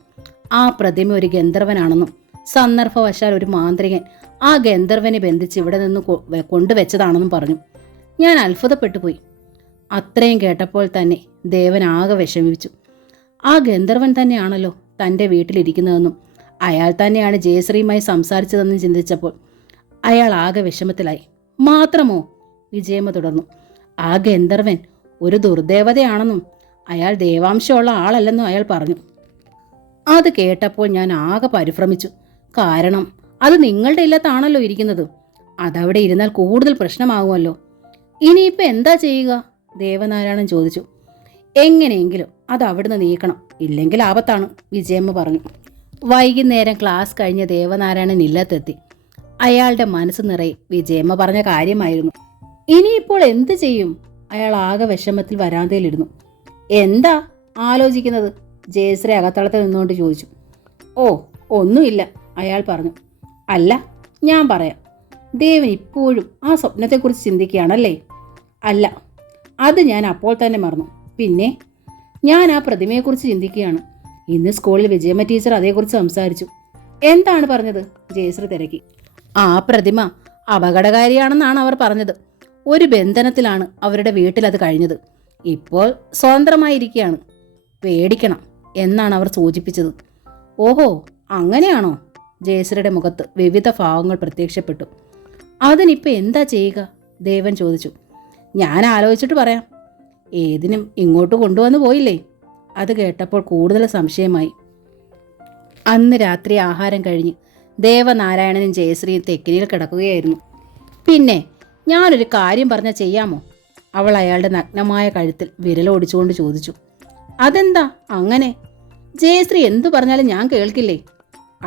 ആ പ്രതിമ ഒരു ഗന്ധർവനാണെന്നും സന്ദർഭവശാൽ ഒരു മാന്ത്രികൻ ആ ഗന്ധർവനെ ബന്ധിച്ച് ഇവിടെ നിന്ന് കൊണ്ടുവച്ചതാണെന്നും പറഞ്ഞു. ഞാൻ അത്ഭുതപ്പെട്ടു പോയി. അത്രയും കേട്ടപ്പോൾ തന്നെ ദേവൻ ആകെ വിഷമിച്ചു. ആ ഗന്ധർവൻ തന്നെയാണല്ലോ തൻ്റെ വീട്ടിലിരിക്കുന്നതെന്നും അയാൾ തന്നെയാണ് ജയശ്രീയുമായി സംസാരിച്ചതെന്നും ചിന്തിച്ചപ്പോൾ അയാൾ ആകെ വിഷമത്തിലായി. മാത്രമോ? വിജയമ്മ തുടർന്നു. ആ ഗന്ധർവൻ ഒരു ദുർദേവതയാണെന്നും അയാൾ ദേവാംശമുള്ള ആളല്ലെന്നും അയാൾ പറഞ്ഞു. അത് കേട്ടപ്പോൾ ഞാൻ ആകെ പരിഭ്രമിച്ചു. കാരണം അത് നിങ്ങളുടെ ഇല്ലത്താണല്ലോ ഇരിക്കുന്നത്. അതവിടെ ഇരുന്നാൽ കൂടുതൽ പ്രശ്നമാകുമല്ലോ. ഇനിയിപ്പോൾ എന്താ ചെയ്യുക? ദേവനാരായണൻ ചോദിച്ചു. എങ്ങനെയെങ്കിലും അത് അവിടുന്ന് നീക്കണം, ഇല്ലെങ്കിൽ ആപത്താണ്, വിജയമ്മ പറഞ്ഞു. വൈകുന്നേരം ക്ലാസ് കഴിഞ്ഞ് ദേവനാരായണൻ ഇല്ലത്തെത്തി. അയാളുടെ മനസ്സ് നിറയെ വിജയമ്മ പറഞ്ഞ കാര്യമായിരുന്നു. ഇനിയിപ്പോൾ എന്ത് ചെയ്യും? അയാൾ ആകെ വിഷമത്തിൽ വരാന്തയിലിരുന്നു. എന്താ ആലോചിക്കുന്നത്? ജയശ്രീ അകത്തളത്തിൽ നിന്നുകൊണ്ട് ചോദിച്ചു. ഓ, ഒന്നുമില്ല, അയാൾ പറഞ്ഞു. അല്ല, ഞാൻ പറയാം. ദേവൻ ഇപ്പോഴും ആ സ്വപ്നത്തെക്കുറിച്ച് ചിന്തിക്കുകയാണല്ലേ? അല്ല, അത് ഞാൻ അപ്പോൾ തന്നെ മറന്നു. പിന്നെ ഞാൻ ആ പ്രതിമയെക്കുറിച്ച് ചിന്തിക്കുകയാണ്. ഇന്ന് സ്കൂളിൽ വിജയമ്മ ടീച്ചർ അതേക്കുറിച്ച് സംസാരിച്ചു. എന്താണ് പറഞ്ഞത്? ജയശ്രീ തിരക്കി. ആ പ്രതിമ അപകടകാരിയാണെന്നാണ് അവർ പറഞ്ഞത്. ഒരു ബന്ധനത്തിലാണ് അവരുടെ വീട്ടിൽ അത് കഴിഞ്ഞത്. ഇപ്പോൾ സ്വതന്ത്രമായിരിക്കുകയാണ്. പേടിക്കണം എന്നാണ് അവർ സൂചിപ്പിച്ചത്. ഓഹോ, അങ്ങനെയാണോ? ജയശ്രീയുടെ മുഖത്ത് വിവിധ ഭാവങ്ങൾ പ്രത്യക്ഷപ്പെട്ടു. അതിനിപ്പോൾ എന്താ ചെയ്യുക? ദേവൻ ചോദിച്ചു. ഞാൻ ആലോചിച്ചിട്ട് പറയാം. ഏതിനും ഇങ്ങോട്ട് കൊണ്ടുവന്നു പോയില്ലേ? അത് കേട്ടപ്പോൾ കൂടുതൽ സംശയമായി. അന്ന് രാത്രി ആഹാരം കഴിഞ്ഞ് ദേവനാരായണനും ജയശ്രീയും തെക്കിനിയിൽ കിടക്കുകയായിരുന്നു. പിന്നെ ഞാനൊരു കാര്യം പറഞ്ഞാൽ ചെയ്യാമോ? അവൾ അയാളുടെ നഗ്നമായ കഴുത്തിൽ വിരലോടിച്ചുകൊണ്ട് ചോദിച്ചു. അതെന്താ അങ്ങനെ? ജയശ്രീ എന്തു പറഞ്ഞാലും ഞാൻ കേൾക്കില്ലേ?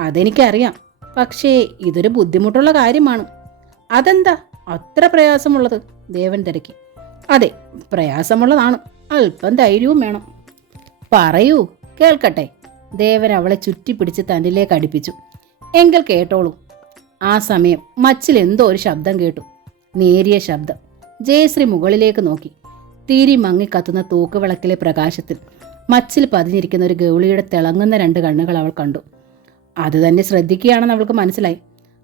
അതെനിക്കറിയാം, പക്ഷേ ഇതൊരു ബുദ്ധിമുട്ടുള്ള കാര്യമാണ്. അതെന്താ അത്ര പ്രയാസമുള്ളത്? ദേവൻ തിരക്കി. അതെ, പ്രയാസമുള്ളതാണ്. അല്പം ധൈര്യവും വേണം. പറയൂ, കേൾക്കട്ടെ. ദേവൻ അവളെ ചുറ്റിപ്പിടിച്ച് തന്നിലേക്ക് അടുപ്പിച്ചു. എങ്കിൽ കേട്ടോളൂ. ആ സമയം മച്ചിൽ എന്തോ ഒരു ശബ്ദം കേട്ടു. നേരിയ ശബ്ദം. ജയശ്രീ മുകളിലേക്ക് നോക്കി. തിരി മങ്ങിക്കത്തുന്ന തൂക്കുവിളക്കിലെ പ്രകാശത്തിൽ മച്ചിൽ പതിഞ്ഞിരിക്കുന്ന ഒരു ഗൗളിയുടെ തിളങ്ങുന്ന 2 കണ്ണുകൾ അവൾ കണ്ടു. അത് തന്നെ ശ്രദ്ധിക്കുകയാണെന്ന് അവൾക്ക് മനസ്സിലായി.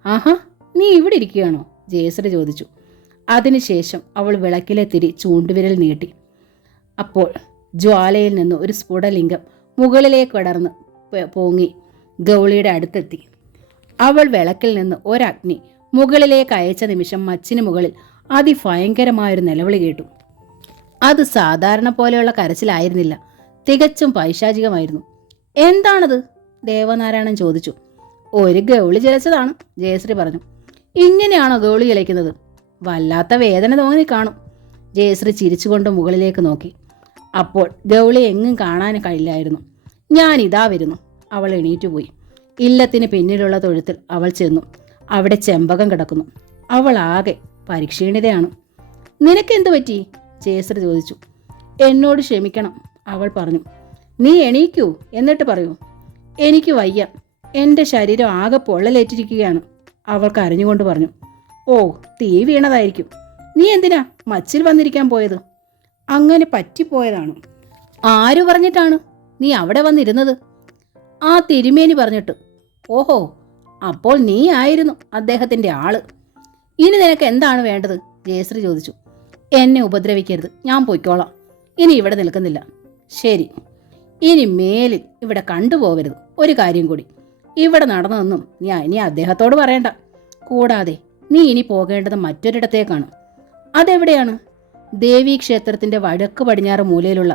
ആഹാ, നീ ഇവിടെ ഇരിക്കുകയാണോ? ജയശ്രീ ചോദിച്ചു. അതിനുശേഷം അവൾ വിളക്കിലെ തിരി ചൂണ്ടുവിരൽ നീട്ടി. അപ്പോൾ ജ്വാലയിൽ നിന്ന് ഒരു സ്ഫുടലിംഗം മുകളിലേക്ക് വിടർന്ന് പോങ്ങി ഗൗളിയുടെ അടുത്തെത്തി. അവൾ വിളക്കിൽ നിന്ന് ഒരഗ്നി മുകളിലേക്ക് അയച്ച നിമിഷം മച്ചിന് മുകളിൽ അതിഭയങ്കരമായൊരു നിലവിളി കേട്ടു. അത് സാധാരണ പോലെയുള്ള കരച്ചിലായിരുന്നില്ല, തികച്ചും പൈശാചികമായിരുന്നു. എന്താണത്? ദേവനാരായണൻ ചോദിച്ചു. ഒരു ഗൗളി ചിലച്ചതാണ്, ജയശ്രീ പറഞ്ഞു. ഇങ്ങനെയാണോ ഗൗളി ചിലയ്ക്കുന്നത്? വല്ലാത്ത വേദന തോന്നി കാണും. ജയശ്രീ ചിരിച്ചുകൊണ്ട് മുകളിലേക്ക് നോക്കി. അപ്പോൾ ഗൗളി എങ്ങും കാണാൻ കഴിയില്ലായിരുന്നു. ഞാനിതാ വരുന്നു. അവൾ എണീറ്റുപോയി. ഇല്ലത്തിന് പിന്നിലുള്ള തൊഴുത്തിൽ അവൾ ചെന്നു. അവിടെ ചെമ്പകം കിടക്കുന്നു. അവൾ ആകെ പരിക്ഷീണിതയാണ്. നിനക്കെന്തു പറ്റി? ജയശ്രീ ചോദിച്ചു. എന്നോട് ക്ഷമിക്കണം, അവൾ പറഞ്ഞു. നീ എണീക്കൂ, എന്നിട്ട് പറയൂ. എനിക്ക് വയ്യ, എൻ്റെ ശരീരം ആകെ പൊള്ളലേറ്റിരിക്കുകയാണ്, അവൾ കരഞ്ഞുകൊണ്ട് പറഞ്ഞു. ഓ, തീ വീണതായിരിക്കും. നീ എന്തിനാ മച്ചിൽ വന്നിരിക്കാൻ പോയത്? അങ്ങനെ പറ്റിപ്പോയതാണ്. ആരു പറഞ്ഞിട്ടാണ് നീ അവിടെ വന്നിരുന്നത്? ആ തിരുമേനി പറഞ്ഞിട്ട്. ഓഹോ, അപ്പോൾ നീ ആയിരുന്നു അദ്ദേഹത്തിൻ്റെ ആള്. ഇനി നിനക്ക് എന്താണ് വേണ്ടത്? ജയശ്രീ ചോദിച്ചു. എന്നെ ഉപദ്രവിക്കരുത്, ഞാൻ പൊയ്ക്കോളാം. ഇനി ഇവിടെ നിൽക്കുന്നില്ല. ശരി, ഇനി മേലിൽ ഇവിടെ കണ്ടുപോകരുത്. ഒരു കാര്യം കൂടി, ഇവിടെ നടന്നതൊന്നും ഇനി അദ്ദേഹത്തോട് പറയണ്ട. കൂടാതെ നീ ഇനി പോകേണ്ടത് മറ്റൊരിടത്തേക്കാണ്. അതെവിടെയാണ്? ദേവീക്ഷേത്രത്തിൻ്റെ വടക്ക് പടിഞ്ഞാറ് മൂലയിലുള്ള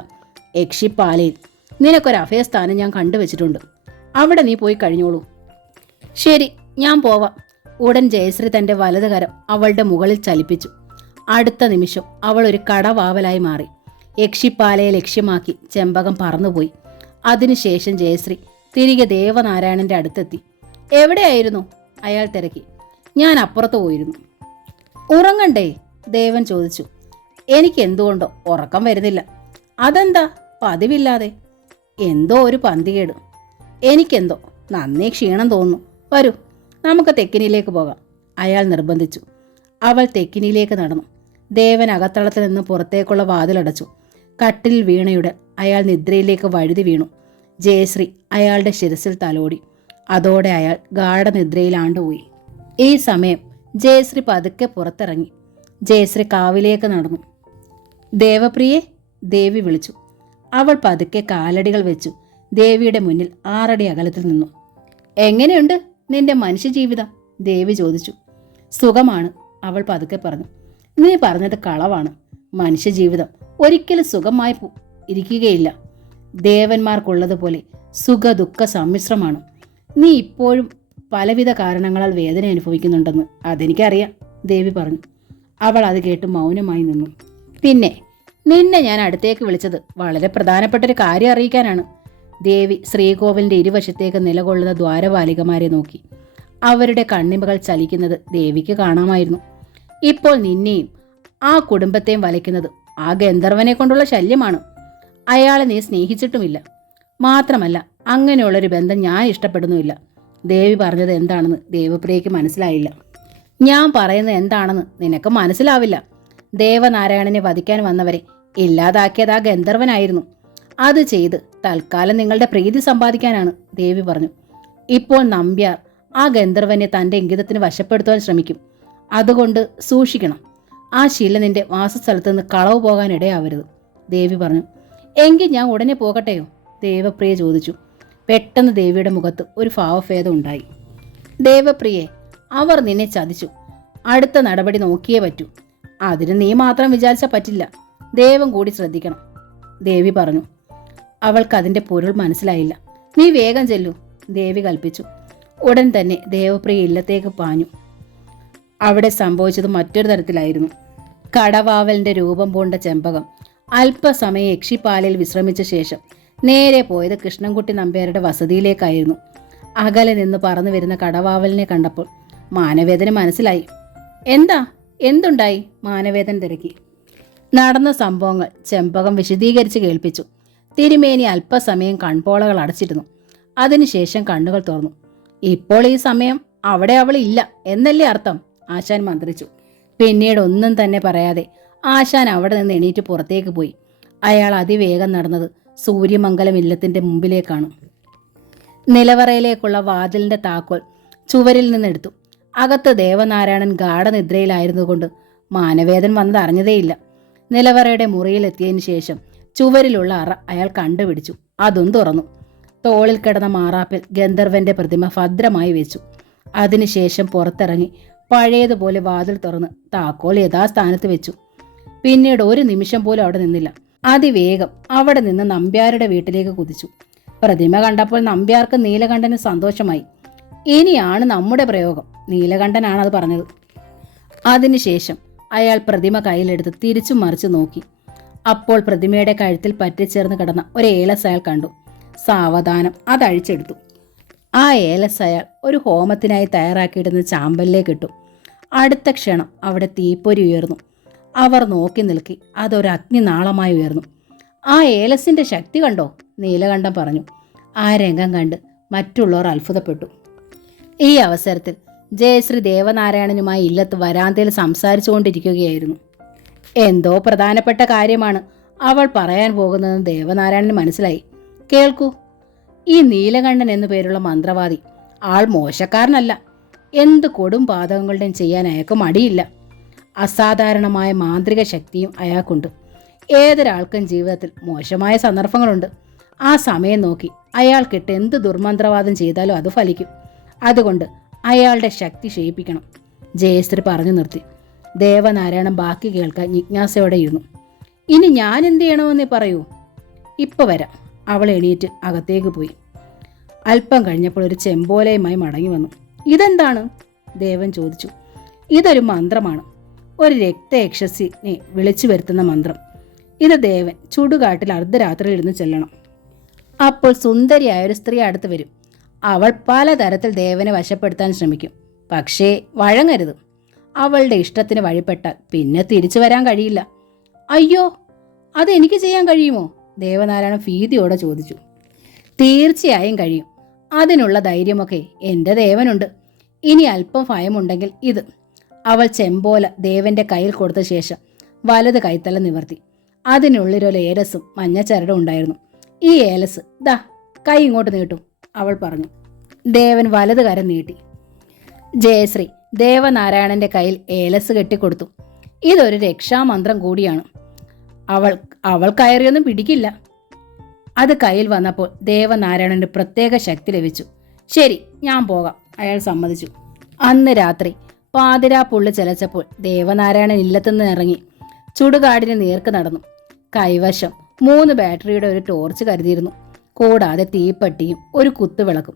യക്ഷിപ്പാലയിൽ നിനക്കൊരു അഭയസ്ഥാനം ഞാൻ കണ്ടുവച്ചിട്ടുണ്ട്. അവിടെ നീ പോയി കഴിഞ്ഞോളൂ. ശരി, ഞാൻ പോവാം. ഉടൻ ജയശ്രീ തൻ്റെ വലതുകരം അവളുടെ മുകളിൽ ചലിപ്പിച്ചു. അടുത്ത നിമിഷം അവൾ ഒരു കടവാവലായി മാറി. യക്ഷിപ്പാലയെ ലക്ഷ്യമാക്കി ചെമ്പകം പറന്നുപോയി. അതിനുശേഷം ജയശ്രീ തിരികെ ദേവനാരായണന്റെ അടുത്തെത്തി. എവിടെയായിരുന്നു? അയാൾ തിരക്കി. ഞാൻ അപ്പുറത്ത് പോയിരുന്നു. ഉറങ്ങണ്ടേ? ദേവൻ ചോദിച്ചു. എനിക്ക് എന്തുകൊണ്ടോ ഉറക്കം വരുന്നില്ല. അതെന്താ പതിവില്ലാതെ? എന്തോ ഒരു പന്തികേട്. എനിക്കെന്തോ നന്നേ ക്ഷീണം തോന്നുന്നു. വരൂ, നമുക്ക് തെക്കിനിയിലേക്ക് പോകാം, അയാൾ നിർബന്ധിച്ചു. അവൾ തെക്കിനിയിലേക്ക് നടന്നു. ദേവൻ അകത്തളത്തിൽ നിന്ന് പുറത്തേക്കുള്ള വാതിലടച്ചു. കട്ടിലിൽ വീണയുടെ അയാൾ നിദ്രയിലേക്ക് വഴുതി വീണു. ജയശ്രീ അയാളുടെ ശിരസിൽ തലോടി. അതോടെ അയാൾ ഗാഠനിദ്രയിൽ ആണ്ടുപോയി. ഈ സമയം ജയശ്രീ പതുക്കെ പുറത്തിറങ്ങി. ജയശ്രീ കാവിലേക്ക് നടന്നു. ദേവപ്രിയെ, ദേവി വിളിച്ചു. അവൾ പതുക്കെ കാലടികൾ വെച്ചു ദേവിയുടെ മുന്നിൽ 6 അടി അകലത്തിൽ നിന്നു. എങ്ങനെയുണ്ട് നിന്റെ മനുഷ്യജീവിതം? ദേവി ചോദിച്ചു. സുഖമാണ്, അവൾ പതുക്കെ പറഞ്ഞു. നീ പറഞ്ഞത് കളവാണ്. മനുഷ്യജീവിതം ഒരിക്കലും സുഖമായി ഇരിക്കുകയില്ല. ദേവന്മാർക്കുള്ളതുപോലെ സുഖ ദുഃഖ സമ്മിശ്രമാണ്. നീ ഇപ്പോഴും പലവിധ കാരണങ്ങളാൽ വേദന അനുഭവിക്കുന്നുണ്ടെന്ന് അതെനിക്കറിയാം, ദേവി പറഞ്ഞു. അവൾ അത് കേട്ട് മൗനമായി നിന്നു. പിന്നെ നിന്നെ ഞാൻ അടുത്തേക്ക് വിളിച്ചത് വളരെ പ്രധാനപ്പെട്ടൊരു കാര്യം അറിയിക്കാനാണ്. ദേവി ശ്രീകോവിലിന്റെ ഇരുവശത്തേക്ക് നിലകൊള്ളുന്ന ദ്വാരപാലികമാരെ നോക്കി. അവരുടെ കണ്ണിമകൾ ചലിക്കുന്നത് ദേവിക്ക് കാണാമായിരുന്നു. ഇപ്പോൾ നിന്നെയും ആ കുടുംബത്തെയും വലയ്ക്കുന്നത് ആ ഗന്ധർവനെ കൊണ്ടുള്ള ശല്യമാണ്. അയാളെ നീ സ്നേഹിച്ചിട്ടുമില്ല. മാത്രമല്ല അങ്ങനെയുള്ളൊരു ബന്ധം ഞാൻ ഇഷ്ടപ്പെടുന്നുമില്ല. ദേവി പറഞ്ഞത് എന്താണെന്ന് ദേവപ്രിയയ്ക്ക് മനസ്സിലായില്ല. ഞാൻ പറയുന്നത് എന്താണെന്ന് നിനക്ക് മനസ്സിലാവില്ല. ദേവനാരായണനെ വധിക്കാൻ വന്നവരെ ഇല്ലാതാക്കിയത് ആ ഗന്ധർവനായിരുന്നു. അത് ചെയ്ത് തൽക്കാലം നിങ്ങളുടെ പ്രീതി സമ്പാദിക്കാനാണ്, ദേവി പറഞ്ഞു. ഇപ്പോൾ നമ്പ്യാർ ആ ഗന്ധർവനെ തൻ്റെ ഇംഗിതത്തിന് വശപ്പെടുത്തുവാൻ ശ്രമിക്കും. അതുകൊണ്ട് സൂക്ഷിക്കണം. ആ ശീല നിന്റെ വാസസ്ഥലത്ത് നിന്ന് കളവ് പോകാൻ ഇടയാവരുത്, ദേവി പറഞ്ഞു. എങ്കിൽ ഞാൻ ഉടനെ പോകട്ടെയോ? ദേവപ്രിയ ചോദിച്ചു. പെട്ടെന്ന് ദേവിയുടെ മുഖത്ത് ഒരു ഭാവഭേദം ഉണ്ടായി. ദേവപ്രിയെ, അവർ നിന്നെ ചതിച്ചു. അടുത്ത നടപടി നോക്കിയേ പറ്റൂ. അതിന് നീ മാത്രം വിചാരിച്ചാൽ പറ്റില്ല. ദേവം കൂടി ശ്രദ്ധിക്കണം, ദേവി പറഞ്ഞു. അവൾക്ക് അതിൻ്റെ പൊരുൾ മനസ്സിലായില്ല. നീ വേഗം ചെല്ലൂ, ദേവി കൽപ്പിച്ചു. ഉടൻ തന്നെ ദേവപ്രിയ ഇല്ലത്തേക്ക് പാഞ്ഞു. അവിടെ സംഭവിച്ചത് മറ്റൊരു തരത്തിലായിരുന്നു. കടവാവലിന്റെ രൂപം പൂണ്ട ചെമ്പകം അല്പസമയം യക്ഷിപ്പാലയിൽ വിശ്രമിച്ച ശേഷം നേരെ പോയത് കൃഷ്ണൻകുട്ടി നമ്പ്യാരുടെ വസതിയിലേക്കായിരുന്നു. അകലെ നിന്ന് പറന്നു വരുന്ന കടവാവലിനെ കണ്ടപ്പോൾ മാനവേദന് മനസ്സിലായി. എന്തുണ്ടായി? മാനവേദൻ തിരക്കി. നടന്ന സംഭവങ്ങൾ ചെമ്പകം വിശദീകരിച്ച് കേൾപ്പിച്ചു. തിരുമേനി അല്പസമയം കൺപോളകൾ അടച്ചിരുന്നു. അതിനുശേഷം കണ്ണുകൾ തുറന്നു. ഇപ്പോൾ ഈ സമയം അവിടെ അവൾ ഇല്ല എന്നല്ലേ അർത്ഥം? ആശാൻ മന്ത്രിച്ചു. പിന്നീട് ഒന്നും തന്നെ പറയാതെ ആശാൻ അവിടെ നിന്ന് എണീറ്റ് പുറത്തേക്ക് പോയി. അയാൾ അതിവേഗം നടന്നത് സൂര്യമംഗലം ഇല്ലത്തിന്റെ മുമ്പിലേക്കാണ്. നിലവറയിലേക്കുള്ള വാതിലിന്റെ താക്കോൽ ചുവരിൽ നിന്നെടുത്തു. അകത്ത് ദേവനാരായണൻ ഗാഠനിദ്രയിലായിരുന്നുകൊണ്ട് മാനവേദൻ വന്നത് അറിഞ്ഞതേയില്ല. നിലവറയുടെ മുറിയിലെത്തിയതിനു ശേഷം ചുവരിലുള്ള അറ അയാൾ കണ്ടുപിടിച്ചു. അതും തുറന്നു. തോളിൽ കിടന്ന മാറാപ്പിൽ ഗന്ധർവന്റെ പ്രതിമ ഭദ്രമായി വെച്ചു. അതിനുശേഷം പുറത്തിറങ്ങി പഴയതുപോലെ വാതിൽ തുറന്ന് താക്കോൽ യഥാസ്ഥാനത്ത് വെച്ചു. പിന്നീട് ഒരു നിമിഷം പോലും അവിടെ നിന്നില്ല. അതിവേഗം അവിടെ നിന്ന് നമ്പ്യാരുടെ വീട്ടിലേക്ക് കുതിച്ചു. പ്രതിമ കണ്ടപ്പോൾ നമ്പ്യാർക്ക് നീലകണ്ഠന് സന്തോഷമായി. ഇനിയാണ് നമ്മുടെ പ്രയോഗം, നീലകണ്ഠനാണത് പറഞ്ഞത്. അതിനുശേഷം അയാൾ പ്രതിമ കയ്യിലെടുത്ത് തിരിച്ചു മറിച്ചു നോക്കി. അപ്പോൾ പ്രതിമയുടെ കഴുത്തിൽ പറ്റിച്ചേർന്ന് കിടന്ന ഒരു ഏലസ് അയാൾ കണ്ടു. സാവധാനം അതഴിച്ചെടുത്തു. ആ ഏലസ് അയാൾ ഒരു ഹോമത്തിനായി തയ്യാറാക്കിയിടുന്ന ചാമ്പലിലേക്ക് ഇട്ടു. അടുത്ത ക്ഷണം അവിടെ തീപ്പൊരി ഉയർന്നു. അവർ നോക്കി നിൽക്കി. അതൊരു അഗ്നിനാളമായി ഉയർന്നു. ആ ഏലസിന്റെ ശക്തി കണ്ടോ? നീലകണ്ഠൻ പറഞ്ഞു. ആ രംഗം കണ്ട് മറ്റുള്ളവർ അത്ഭുതപ്പെട്ടു. ഈ അവസരത്തിൽ ജയശ്രീ ദേവനാരായണനുമായി ഇല്ലത്ത് വരാന്തയിൽ സംസാരിച്ചുകൊണ്ടിരിക്കുകയായിരുന്നു. എന്തോ പ്രധാനപ്പെട്ട കാര്യമാണ് അവൾ പറയാൻ പോകുന്നതെന്ന് ദേവനാരായണന് മനസ്സിലായി. കേൾക്കൂ, ഈ നീലകണ്ഠൻ എന്നു പേരുള്ള മന്ത്രവാദി ആൾ മോശക്കാരനല്ല. എന്ത് കൊടും പാതകങ്ങളുടെയും ചെയ്യാൻ അയാൾക്ക് മടിയില്ല. അസാധാരണമായ മാന്ത്രിക ശക്തിയും അയാൾക്കുണ്ട്. ഏതൊരാൾക്കും ജീവിതത്തിൽ മോശമായ സന്ദർഭങ്ങളുണ്ട്. ആ സമയം നോക്കി അയാൾക്കിട്ട് എന്ത് ദുർമന്ത്രവാദം ചെയ്താലും അത് ഫലിക്കും. അതുകൊണ്ട് അയാളുടെ ശക്തി ക്ഷയിപ്പിക്കണം, ജയശ്രീ പറഞ്ഞു നിർത്തി. ദേവനാരായണൻ ബാക്കി കേൾക്കാൻ ജിജ്ഞാസയോടെ ഇരുന്നു. ഇനി ഞാൻ എന്ത് ചെയ്യണമെന്നേ പറയൂ. ഇപ്പം വരാം. അവൾ എണീറ്റ് അകത്തേക്ക് പോയി. അല്പം കഴിഞ്ഞപ്പോൾ ഒരു ചെമ്പോലയുമായി മടങ്ങി വന്നു. ഇതെന്താണ്? ദേവൻ ചോദിച്ചു. ഇതൊരു മന്ത്രമാണ്, ഒരു രക്തയക്ഷസിനെ വിളിച്ചു വരുത്തുന്ന മന്ത്രം. ഇത് ദേവൻ ചുടുകാട്ടിൽ അർദ്ധരാത്രിയിൽ ഇരുന്ന് ചെല്ലണം. അപ്പോൾ സുന്ദരിയായ ഒരു സ്ത്രീ അടുത്ത് വരും. അവൾ പലതരത്തിൽ ദേവനെ വശപ്പെടുത്താൻ ശ്രമിക്കും. പക്ഷേ വഴങ്ങരുത്. അവളുടെ ഇഷ്ടത്തിന് വഴിപ്പെട്ടാൽ പിന്നെ തിരിച്ചു വരാൻ കഴിയില്ല. അയ്യോ, അത് എനിക്ക് ചെയ്യാൻ കഴിയുമോ? ദേവനാരായണൻ ഭീതിയോടെ ചോദിച്ചു. തീർച്ചയായും കഴിയും. അതിനുള്ള ധൈര്യമൊക്കെ എൻ്റെ ദേവനുണ്ട്. ഇനി അല്പം ഭയമുണ്ടെങ്കിൽ ഇത്. അവൾ ചെമ്പോല ദേവന്റെ കയ്യിൽ കൊടുത്ത ശേഷം വലത് കൈത്തല നിവർത്തി. അതിനുള്ളിലൊരു ഏലസും മഞ്ഞച്ചരടും ഉണ്ടായിരുന്നു. ഈ ഏലസ് ദാ, കൈ ഇങ്ങോട്ട് നീട്ടും, അവൾ പറഞ്ഞു. ദേവൻ വലത് കരം നീട്ടി. ജയശ്രീ ദേവനാരായണന്റെ കയ്യിൽ ഏലസ് കെട്ടിക്കൊടുത്തു. ഇതൊരു രക്ഷാമന്ത്രം കൂടിയാണ്. അവൾ കയറിയൊന്നും പിടിക്കില്ല. അത് കയ്യിൽ വന്നപ്പോൾ ദേവനാരായണന് പ്രത്യേക ശക്തി ലഭിച്ചു. ശരി, ഞാൻ പോകാം, അയാൾ സമ്മതിച്ചു. അന്ന് രാത്രി പാതിരാപ്പുള്ളി ചലച്ചപ്പോൾ ദേവനാരായണൻ ഇല്ലത്തുനിന്ന് ഇറങ്ങി ചുടുകാടിന് നേർക്ക് നടന്നു. കൈവശം 3 ബാറ്ററിയുടെ ഒരു ടോർച്ച് കരുതിയിരുന്നു. കൂടാതെ തീപ്പെട്ടിയും ഒരു കുത്തുവിളക്കും,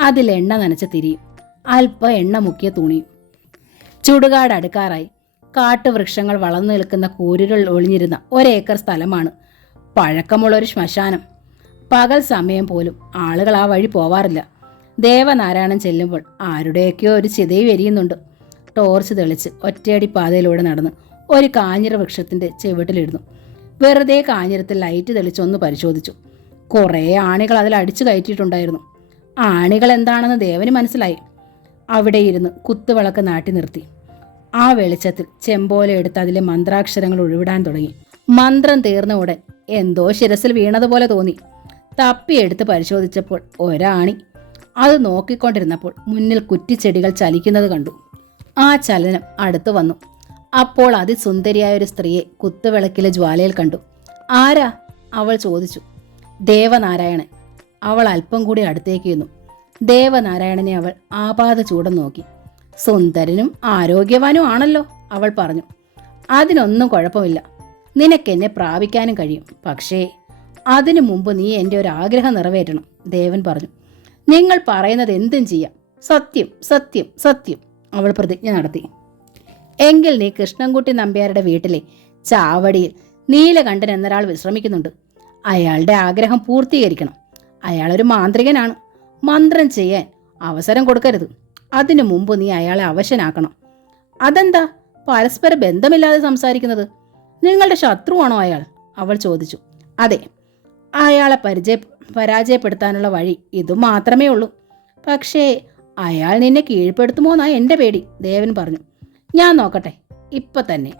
അതിൽ എണ്ണ നനച്ച തിരിയും, അല്പം എണ്ണ മുക്കിയ തുണിയും. ചുടുകാട് അടുക്കാറായി. കാട്ടുവൃക്ഷങ്ങൾ വളർന്നു നിൽക്കുന്ന കൂരുകൾ ഒളിഞ്ഞിരുന്ന 1 ഏക്കർ സ്ഥലമാണ്. പഴക്കമുള്ളൊരു ശ്മശാനം. പകൽ സമയം പോലും ആളുകൾ ആ വഴി പോവാറില്ല. ദേവനാരായണൻ ചെല്ലുമ്പോൾ ആരുടെയൊക്കെയോ ഒരു ചിതയും എരിയുന്നുണ്ട്. ടോർച്ച് തെളിച്ച് ഒറ്റയടി പാതയിലൂടെ നടന്ന് ഒരു കാഞ്ഞിര വൃക്ഷത്തിന്റെ ചെവിട്ടിലിരുന്നു. വെറുതെ കാഞ്ഞിരത്തിൽ ലൈറ്റ് തെളിച്ചൊന്ന് പരിശോധിച്ചു. കുറേ ആണികൾ അതിൽ അടിച്ചു കയറ്റിയിട്ടുണ്ടായിരുന്നു. ആണികൾ എന്താണെന്ന് ദേവന് മനസ്സിലായി. അവിടെ ഇരുന്ന് കുത്തുവിളക്ക് നാട്ടി നിർത്തി. ആ വെളിച്ചത്തിൽ ചെമ്പോല എടുത്ത് അതിലെ മന്ത്രാക്ഷരങ്ങൾ ഒഴിവിടാൻ തുടങ്ങി. മന്ത്രം തീർന്ന ഉടൻ എന്തോ ശിരസിൽ വീണതുപോലെ തോന്നി. തപ്പിയെടുത്ത് പരിശോധിച്ചപ്പോൾ ഒരാണി. അത് നോക്കിക്കൊണ്ടിരുന്നപ്പോൾ മുന്നിൽ കുറ്റിച്ചെടികൾ ചലിക്കുന്നത് കണ്ടു. ആ ചലനം അടുത്തു വന്നു. അപ്പോൾ അതിസുന്ദരിയായ ഒരു സ്ത്രീയെ കുത്തുവിളക്കിലെ ജ്വാലയിൽ കണ്ടു. ആരാ? അവൾ ചോദിച്ചു. ദേവനാരായണൻ. അവൾ അല്പം കൂടി അടുത്തേക്ക് ചെന്നു. ദേവനാരായണനെ അവൾ ആപാത ചൂടം നോക്കി. സുന്ദരനും ആരോഗ്യവാനും ആണല്ലോ, അവൾ പറഞ്ഞു. അതിനൊന്നും കുഴപ്പമില്ല. നിനക്കെന്നെ പ്രാപിക്കാനും കഴിയും. പക്ഷേ അതിനു മുമ്പ് നീ എൻ്റെ ഒരു ആഗ്രഹം നിറവേറ്റണം, ദേവൻ പറഞ്ഞു. നിങ്ങൾ പറയുന്നത് എന്തും ചെയ്യാം. സത്യം, സത്യം, സത്യം, അവൾ പ്രതിജ്ഞ നടത്തി. എങ്കിൽ നീ കൃഷ്ണൻകുട്ടി നമ്പ്യാരുടെ വീട്ടിലെ ചാവടിയിൽ നീലകണ്ഠൻ എന്നൊരാൾ വിശ്രമിക്കുന്നുണ്ട്. അയാളുടെ ആഗ്രഹം പൂർത്തീകരിക്കണം. അയാളൊരു മാന്ത്രികനാണ്. മന്ത്രം ചെയ്യാൻ അവസരം കൊടുക്കരുത്. അതിനു മുമ്പ് നീ അയാളെ അവശനാക്കണം. അതെന്താ പരസ്പര ബന്ധമില്ലാതെ സംസാരിക്കുന്നത്? നിങ്ങളുടെ ശത്രുവാണോ അയാൾ? അവൾ ചോദിച്ചു. അതെ, അയാളെ പരാജയപ്പെടുത്താനുള്ള വഴി ഇതു മാത്രമേ ഉള്ളൂ. പക്ഷേ അയാൾ നിന്നെ കീഴ്പ്പെടുത്തുമോന്നാ എൻ്റെ പേടി, ദേവൻ പറഞ്ഞു. ഞാൻ നോക്കട്ടെ, ഇപ്പം തന്നെ.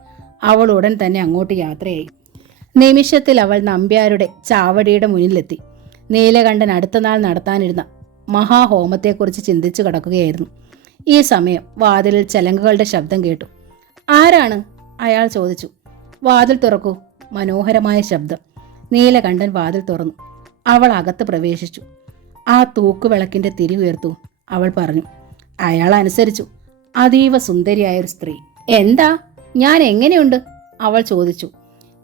അവൾ ഉടൻ തന്നെ അങ്ങോട്ട് യാത്രയായി. നിമിഷത്തിൽ അവൾ നമ്പ്യാരുടെ ചാവടിയുടെ മുന്നിലെത്തി. നീലകണ്ഠൻ അടുത്ത നാൾ നടത്താനിരുന്ന മഹാഹോമത്തെക്കുറിച്ച് ചിന്തിച്ചു കിടക്കുകയായിരുന്നു. ഈ സമയം വാതിലിൽ ചലങ്കുകളുടെ ശബ്ദം കേട്ടു. ആരാണ്? അയാൾ ചോദിച്ചു. വാതിൽ തുറക്കൂ, മനോഹരമായ ശബ്ദം. നീലകണ്ഠൻ വാതിൽ തുറന്നു. അവൾ അകത്ത് പ്രവേശിച്ചു. ആ തൂക്കുവിളക്കിന്റെ തിരി ഉയർത്തു, അവൾ പറഞ്ഞു. അയാൾ അനുസരിച്ചു. അതീവ സുന്ദരിയായൊരു സ്ത്രീ. എന്താ, ഞാൻ എങ്ങനെയുണ്ട്? അവൾ ചോദിച്ചു.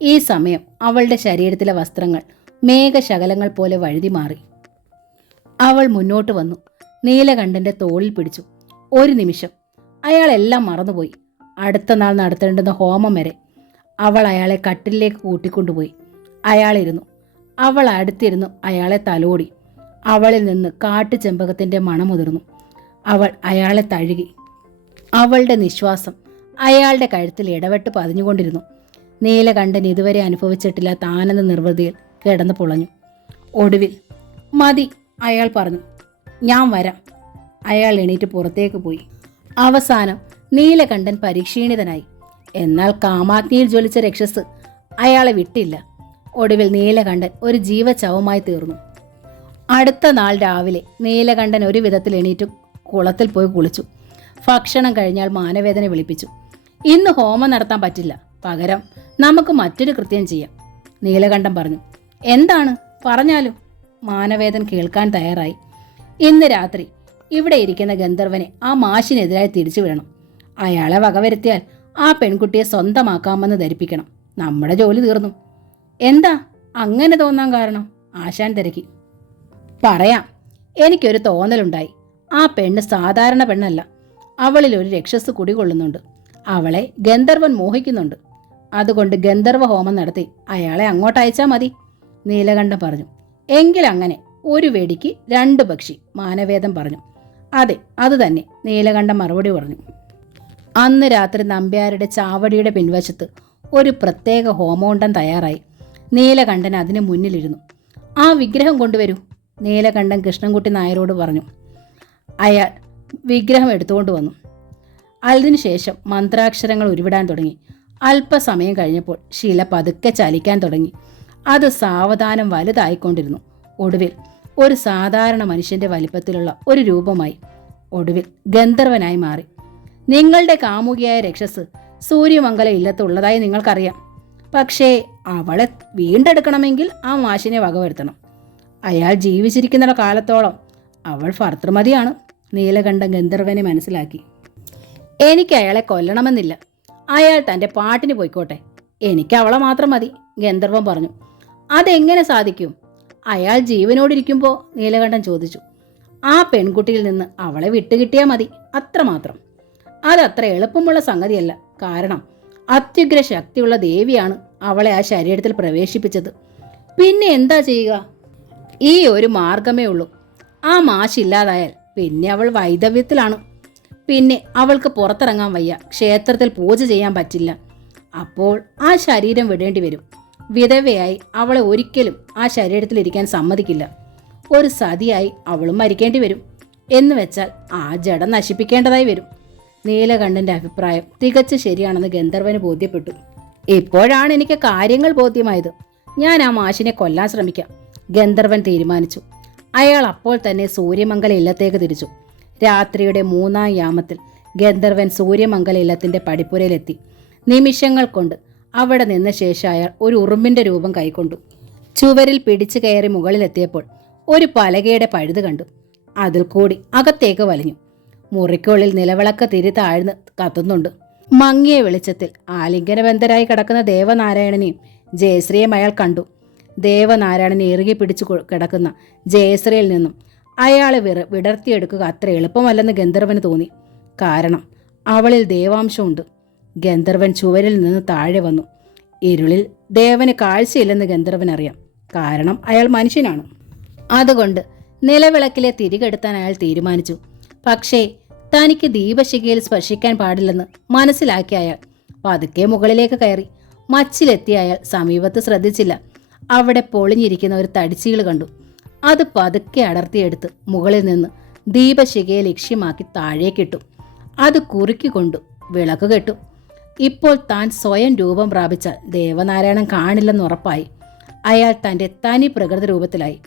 ഈ സമയം അവളുടെ ശരീരത്തിലെ വസ്ത്രങ്ങൾ മേഘശകലങ്ങൾ പോലെ വഴുതി മാറി. അവൾ മുന്നോട്ട് വന്നു. നീലകണ്ഠന്റെ തോളിൽ പിടിച്ചു. ഒരു നിമിഷം അയാൾ എല്ലാം മറന്നുപോയി. അടുത്ത നാൾ നടത്തേണ്ടുന്ന ഹോമം വരെ. അവൾ അയാളെ കട്ടിലേക്ക് കൂട്ടിക്കൊണ്ടുപോയി. അയാളിരുന്നു. അവൾ അടുത്തിരുന്നു അയാളെ തലോടി. അവളിൽ നിന്ന് കാട്ടുചെമ്പകത്തിന്റെ മണമുതിർന്നു. അവൾ അയാളെ തഴുകി. അവളുടെ നിശ്വാസം അയാളുടെ കഴുത്തിൽ ഇടവിട്ട് പതിഞ്ഞുകൊണ്ടിരുന്നു. നീലകണ്ഠൻ ഇതുവരെ അനുഭവിച്ചിട്ടില്ലാത്ത ആനന്ദ നിർവൃതിയിൽ കിടന്നു പുളഞ്ഞു. ഒടുവിൽ മതി, അയാൾ പറഞ്ഞു. ഞാൻ വരാം. അയാൾ എണീറ്റ് പുറത്തേക്ക് പോയി. അവസാനം നീലകണ്ഠൻ പരിക്ഷീണിതനായി. എന്നാൽ കാമാഗ്നിയിൽ ജ്വലിച്ച രക്ഷസ് അയാളെ വിട്ടില്ല. ഒടുവിൽ നീലകണ്ഠൻ ഒരു ജീവചവമായി തീർന്നു. അടുത്ത നാൾ രാവിലെ നീലകണ്ഠൻ ഒരു വിധത്തിൽ എണീറ്റ് കുളത്തിൽ പോയി കുളിച്ചു. ഭക്ഷണം കഴിഞ്ഞാൽ മാനവേദനെ വിളിപ്പിച്ചു. ഇന്ന് ഹോമം നടത്താൻ പറ്റില്ല, പകരം നമുക്ക് മറ്റൊരു കൃത്യം ചെയ്യാം, നീലകണ്ഠൻ പറഞ്ഞു. എന്താണ്? പറഞ്ഞാലും. മാനവേദൻ കേൾക്കാൻ തയ്യാറായി. ഇന്ന് രാത്രി ഇവിടെ ഇരിക്കുന്ന ഗന്ധർവനെ ആ മാഷിനെതിരായി തിരിച്ചു വിടണം. അയാളെ വകവരുത്തിയാൽ ആ പെൺകുട്ടിയെ സ്വന്തമാക്കാമെന്ന് ധരിപ്പിക്കണം. നമ്മുടെ ജോലി തീർന്നു. എന്താ അങ്ങനെ തോന്നാൻ കാരണം? ആശാൻ തിരക്കി. പറയാം. എനിക്കൊരു തോന്നലുണ്ടായി. ആ പെണ്ണ് സാധാരണ പെണ്ണല്ല. അവളിൽ ഒരു രക്ഷസ് കുടികൊള്ളുന്നുണ്ട്. അവളെ ഗന്ധർവൻ മോഹിക്കുന്നുണ്ട്. അതുകൊണ്ട് ഗന്ധർവ ഹോമം നടത്തി അയാളെ അങ്ങോട്ട് അയച്ചാൽ മതി. നീലകണ്ഠൻ പറഞ്ഞു. എങ്കിലങ്ങനെ. ഒരു വെടിക്ക് 2 പക്ഷി, മാനവേദം പറഞ്ഞു. അതെ, അത് തന്നെ, നീലകണ്ഠൻ മറുപടി പറഞ്ഞു. അന്ന് രാത്രി നമ്പ്യാരുടെ ചാവടിയുടെ പിൻവശത്ത് ഒരു പ്രത്യേക ഹോമകുണ്ഡം തയ്യാറായി. നീലകണ്ഠൻ അതിന് മുന്നിലിരുന്നു. ആ വിഗ്രഹം കൊണ്ടുവരൂ, നീലകണ്ഠൻ കൃഷ്ണൻകുട്ടി നായരോട് പറഞ്ഞു. അയാൾ വിഗ്രഹം എടുത്തുകൊണ്ട് വന്നു. അതിനുശേഷം മന്ത്രാക്ഷരങ്ങൾ ഉരുവിടാൻ തുടങ്ങി. അല്പസമയം കഴിഞ്ഞപ്പോൾ ശില പതുക്കെ ചലിക്കാൻ തുടങ്ങി. അത് സാവധാനം വലുതായിക്കൊണ്ടിരുന്നു. ഒടുവിൽ ഒരു സാധാരണ മനുഷ്യന്റെ വലിപ്പത്തിലുള്ള ഒരു രൂപമായി. ഒടുവിൽ ഗന്ധർവനായി മാറി. നിങ്ങളുടെ കാമുകിയായ രക്ഷസ് സൂര്യമംഗല ഇല്ലത്തുള്ളതായി നിങ്ങൾക്കറിയാം. പക്ഷേ അവളെ വീണ്ടെടുക്കണമെങ്കിൽ ആ മാഷിനെ വകവരുത്തണം. അയാൾ ജീവിച്ചിരിക്കുന്ന കാലത്തോളം അവൾ ഭർത്തൃമതിയാണ്. നീലകണ്ഠൻ ഗന്ധർവനെ മനസ്സിലാക്കി. എനിക്ക് അയാളെ കൊല്ലണമെന്നില്ല. അയാൾ തൻ്റെ പാട്ടിന് പോയിക്കോട്ടെ. എനിക്ക് അവളെ മാത്രം മതി, ഗന്ധർവൻ പറഞ്ഞു. അതെങ്ങനെ സാധിക്കും? അയാൾ ജീവനോടിരിക്കുമ്പോൾ, നീലകണ്ഠൻ ചോദിച്ചു. ആ പെൺകുട്ടിയിൽ നിന്ന് അവളെ വിട്ടുകിട്ടിയാൽ മതി, അത്രമാത്രം. അതത്ര എളുപ്പമുള്ള സംഗതിയല്ല. കാരണം അത്യുഗ്ര ശക്തിയുള്ള ദേവിയാണ് അവളെ ആ ശരീരത്തിൽ പ്രവേശിപ്പിച്ചത്. പിന്നെ എന്താ ചെയ്യുക? ഈ ഒരു മാർഗമേ ഉള്ളൂ. ആ മാഷില്ലാതായാൽ പിന്നെ അവൾ വൈധവ്യത്തിലാണ്. പിന്നെ അവൾക്ക് പുറത്തിറങ്ങാൻ വയ്യ, ക്ഷേത്രത്തിൽ പൂജ ചെയ്യാൻ പറ്റില്ല. അപ്പോൾ ആ ശരീരം വിടേണ്ടി വരും. വിധവയായി അവളെ ഒരിക്കലും ആ ശരീരത്തിലിരിക്കാൻ സമ്മതിക്കില്ല. ഒരു സതിയായി അവളും മരിക്കേണ്ടി വരും. എന്ന് വെച്ചാൽ ആ ജഡ നശിപ്പിക്കേണ്ടതായി വരും. നീലകണ്ഠന്റെ അഭിപ്രായം തികച്ചു ശരിയാണെന്ന് ഗന്ധർവന് ബോധ്യപ്പെട്ടു. ഇപ്പോഴാണ് എനിക്ക് കാര്യങ്ങൾ ബോധ്യമായത്. ഞാൻ ആ മാഷിനെ കൊല്ലാൻ ശ്രമിക്കാം, ഗന്ധർവൻ തീരുമാനിച്ചു. അയാൾ അപ്പോൾ തന്നെ സൂര്യമംഗല ഇല്ലത്തേക്ക് തിരിച്ചു. രാത്രിയുടെ 3-ാം യാമത്തിൽ ഗന്ധർവൻ സൂര്യമംഗല ഇല്ലത്തിന്റെ പടിപ്പുരയിലെത്തി. നിമിഷങ്ങൾ കൊണ്ട് അവിടെ നിന്ന ശേഷം അയാൾ ഒരു ഉറുമ്പിന്റെ രൂപം കൈക്കൊണ്ടു. ചുവരിൽ പിടിച്ചു കയറി മുകളിലെത്തിയപ്പോൾ ഒരു പലകയുടെ പഴുത് കണ്ടു. അതിൽ കൂടി അകത്തേക്ക് വലിഞ്ഞു. മുറിക്കുള്ളിൽ നിലവിളക്ക് തിരി താഴ്ന്ന് കത്തുന്നുണ്ട്. മങ്ങിയ വെളിച്ചത്തിൽ ആലിംഗനബന്ധരായി കിടക്കുന്ന ദേവനാരായണനെയും ജയശ്രീയും അയാൾ കണ്ടു. ദേവനാരായണനെ ഇറുകി പിടിച്ചു കിടക്കുന്ന ജയശ്രീയിൽ നിന്നും അയാളെ വിടർത്തിയെടുക്കുക അത്ര എളുപ്പമല്ലെന്ന് ഗന്ധർവന് തോന്നി. കാരണം അവളിൽ ദേവാംശമുണ്ട്. ഗന്ധർവൻ ചുവരിൽ നിന്ന് താഴെ വന്നു. ഇരുളിൽ ദേവന് കാഴ്ചയില്ലെന്ന് ഗന്ധർവനറിയാം. കാരണം അയാൾ മനുഷ്യനാണ്. അതുകൊണ്ട് നിലവിളക്കിലെ തിരികെടുത്താൻ അയാൾ തീരുമാനിച്ചു. പക്ഷേ തനിക്ക് ദീപശിഖയിൽ സ്പർശിക്കാൻ പാടില്ലെന്ന് മനസ്സിലാക്കിയ അയാൾ പതുക്കെ മുകളിലേക്ക് കയറി. മച്ചിലെത്തിയ അയാൾ സമീപത്ത് ശ്രദ്ധിച്ചില്ല. അവിടെ പൊളിഞ്ഞിരിക്കുന്ന ഒരു തടിച്ചീള് കണ്ടു. അത് പതുക്കെ അടർത്തിയെടുത്ത് മുകളിൽ നിന്ന് ദീപശിഖയെ ലക്ഷ്യമാക്കി താഴേക്കിട്ടു. അത് കുറുക്കിക്കൊണ്ടു വിളക്ക് കെട്ടു. ഇപ്പോൾ താൻ സ്വയം രൂപം പ്രാപിച്ചാൽ ദേവനാരായണൻ കാണില്ലെന്ന് ഉറപ്പായി. അയാൾ തൻ്റെ തനി പ്രകൃതി രൂപത്തിലായി.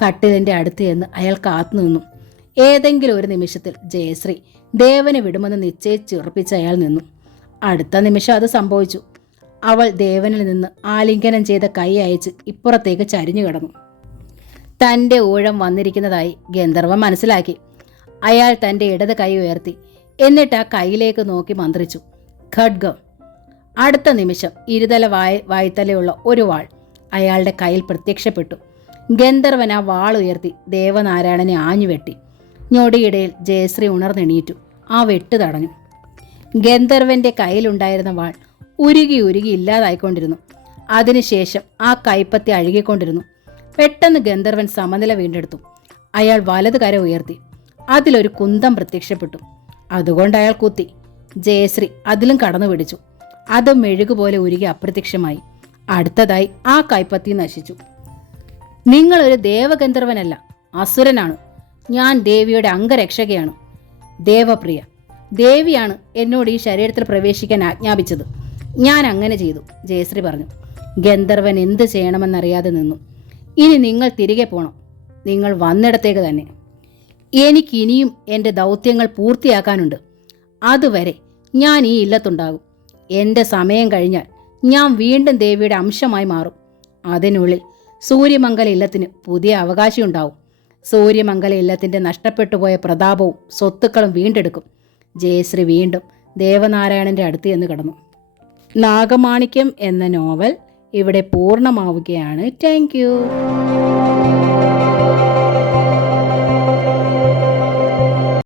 കട്ടിലിൻ്റെ അടുത്ത് ചെന്ന് അയാൾ കാത്തുനിന്നു. ഏതെങ്കിലും ഒരു നിമിഷത്തിൽ ജയശ്രീ ദേവനെ വിടുമെന്ന് നിശ്ചയിച്ചുറപ്പിച്ച് അയാൾ നിന്നു. അടുത്ത നിമിഷം അത് സംഭവിച്ചു. അവൾ ദേവനിൽ നിന്ന് ആലിംഗനം ചെയ്ത കൈ അയച്ച് ഇപ്പുറത്തേക്ക് ചരിഞ്ഞു കിടന്നു. തൻ്റെ ഊഴം വന്നിരിക്കുന്നതായി ഗന്ധർവൻ മനസ്സിലാക്കി. അയാൾ തൻ്റെ ഇടത് കൈ ഉയർത്തി. എന്നിട്ട് ആ കൈയിലേക്ക് നോക്കി മന്ത്രിച്ചു, ഖഡ്ഗം. അടുത്ത നിമിഷം ഇരുതല വായ്ത്തലയുള്ള ഒരു വാൾ അയാളുടെ കയ്യിൽ പ്രത്യക്ഷപ്പെട്ടു. ഗന്ധർവൻ ആ വാൾ ഉയർത്തി ദേവനാരായണനെ ആഞ്ഞുവെട്ടി. ഞൊടിയിടയിൽ ജയശ്രീ ഉണർന്നെണീറ്റു. ആ വെട്ട് തടഞ്ഞു. ഗന്ധർവന്റെ കയ്യിലുണ്ടായിരുന്ന വാൾ ഉരുകി ഉരുകി ഇല്ലാതായിക്കൊണ്ടിരുന്നു. അതിനുശേഷം ആ കൈപ്പത്തി അഴുകിക്കൊണ്ടിരുന്നു. പെട്ടെന്ന് ഗന്ധർവൻ സമനില വീണ്ടെടുത്തു. അയാൾ വലത് കര ഉയർത്തി. അതിലൊരു കുന്തം പ്രത്യക്ഷപ്പെട്ടു. അതുകൊണ്ട് അയാൾ കുത്തി. ജയശ്രീ അതിലും കടന്നു പിടിച്ചു. അത് മെഴുകുപോലെ ഉരുകി അപ്രത്യക്ഷമായി. അടുത്തതായി ആ കൈപ്പത്തി നശിച്ചു. നിങ്ങളൊരു ദേവഗന്ധർവനല്ല, അസുരനാണ്. ഞാൻ ദേവിയുടെ അംഗരക്ഷകയാണ്. ദേവപ്രിയ ദേവിയാണ് എന്നോട് ഈ ശരീരത്തിൽ പ്രവേശിക്കാൻ ആജ്ഞാപിച്ചത്. ഞാൻ അങ്ങനെ ചെയ്തു, ജയശ്രീ പറഞ്ഞു. ഗന്ധർവൻ എന്ത് ചെയ്യണമെന്നറിയാതെ നിന്നു. ഇനി നിങ്ങൾ തിരികെ പോണം. നിങ്ങൾ വന്നിടത്തേക്ക് തന്നെ. എനിക്കിനിയും എൻ്റെ ദൗത്യങ്ങൾ പൂർത്തിയാക്കാനുണ്ട്. അതുവരെ ഞാൻ ഈ ഇല്ലത്തുണ്ടാകും. എൻ്റെ സമയം കഴിഞ്ഞാൽ ഞാൻ വീണ്ടും ദേവിയുടെ അംശമായി മാറും. അതിനുള്ളിൽ സൂര്യമംഗല ഇല്ലത്തിന് പുതിയ അവകാശിയുണ്ടാവും. സൂര്യമംഗല ഇല്ലത്തിൻ്റെ നഷ്ടപ്പെട്ടുപോയ പ്രതാപവും സ്വത്തുക്കളും വീണ്ടെടുക്കും. ജയശ്രീ വീണ്ടും ദേവനാരായണൻ്റെ അടുത്ത് ചെന്ന് കിടന്നു. നാഗമാണിക്യം എന്ന നോവൽ ഇവിടെ പൂർണ്ണമാവുകയാണ്. Thank U.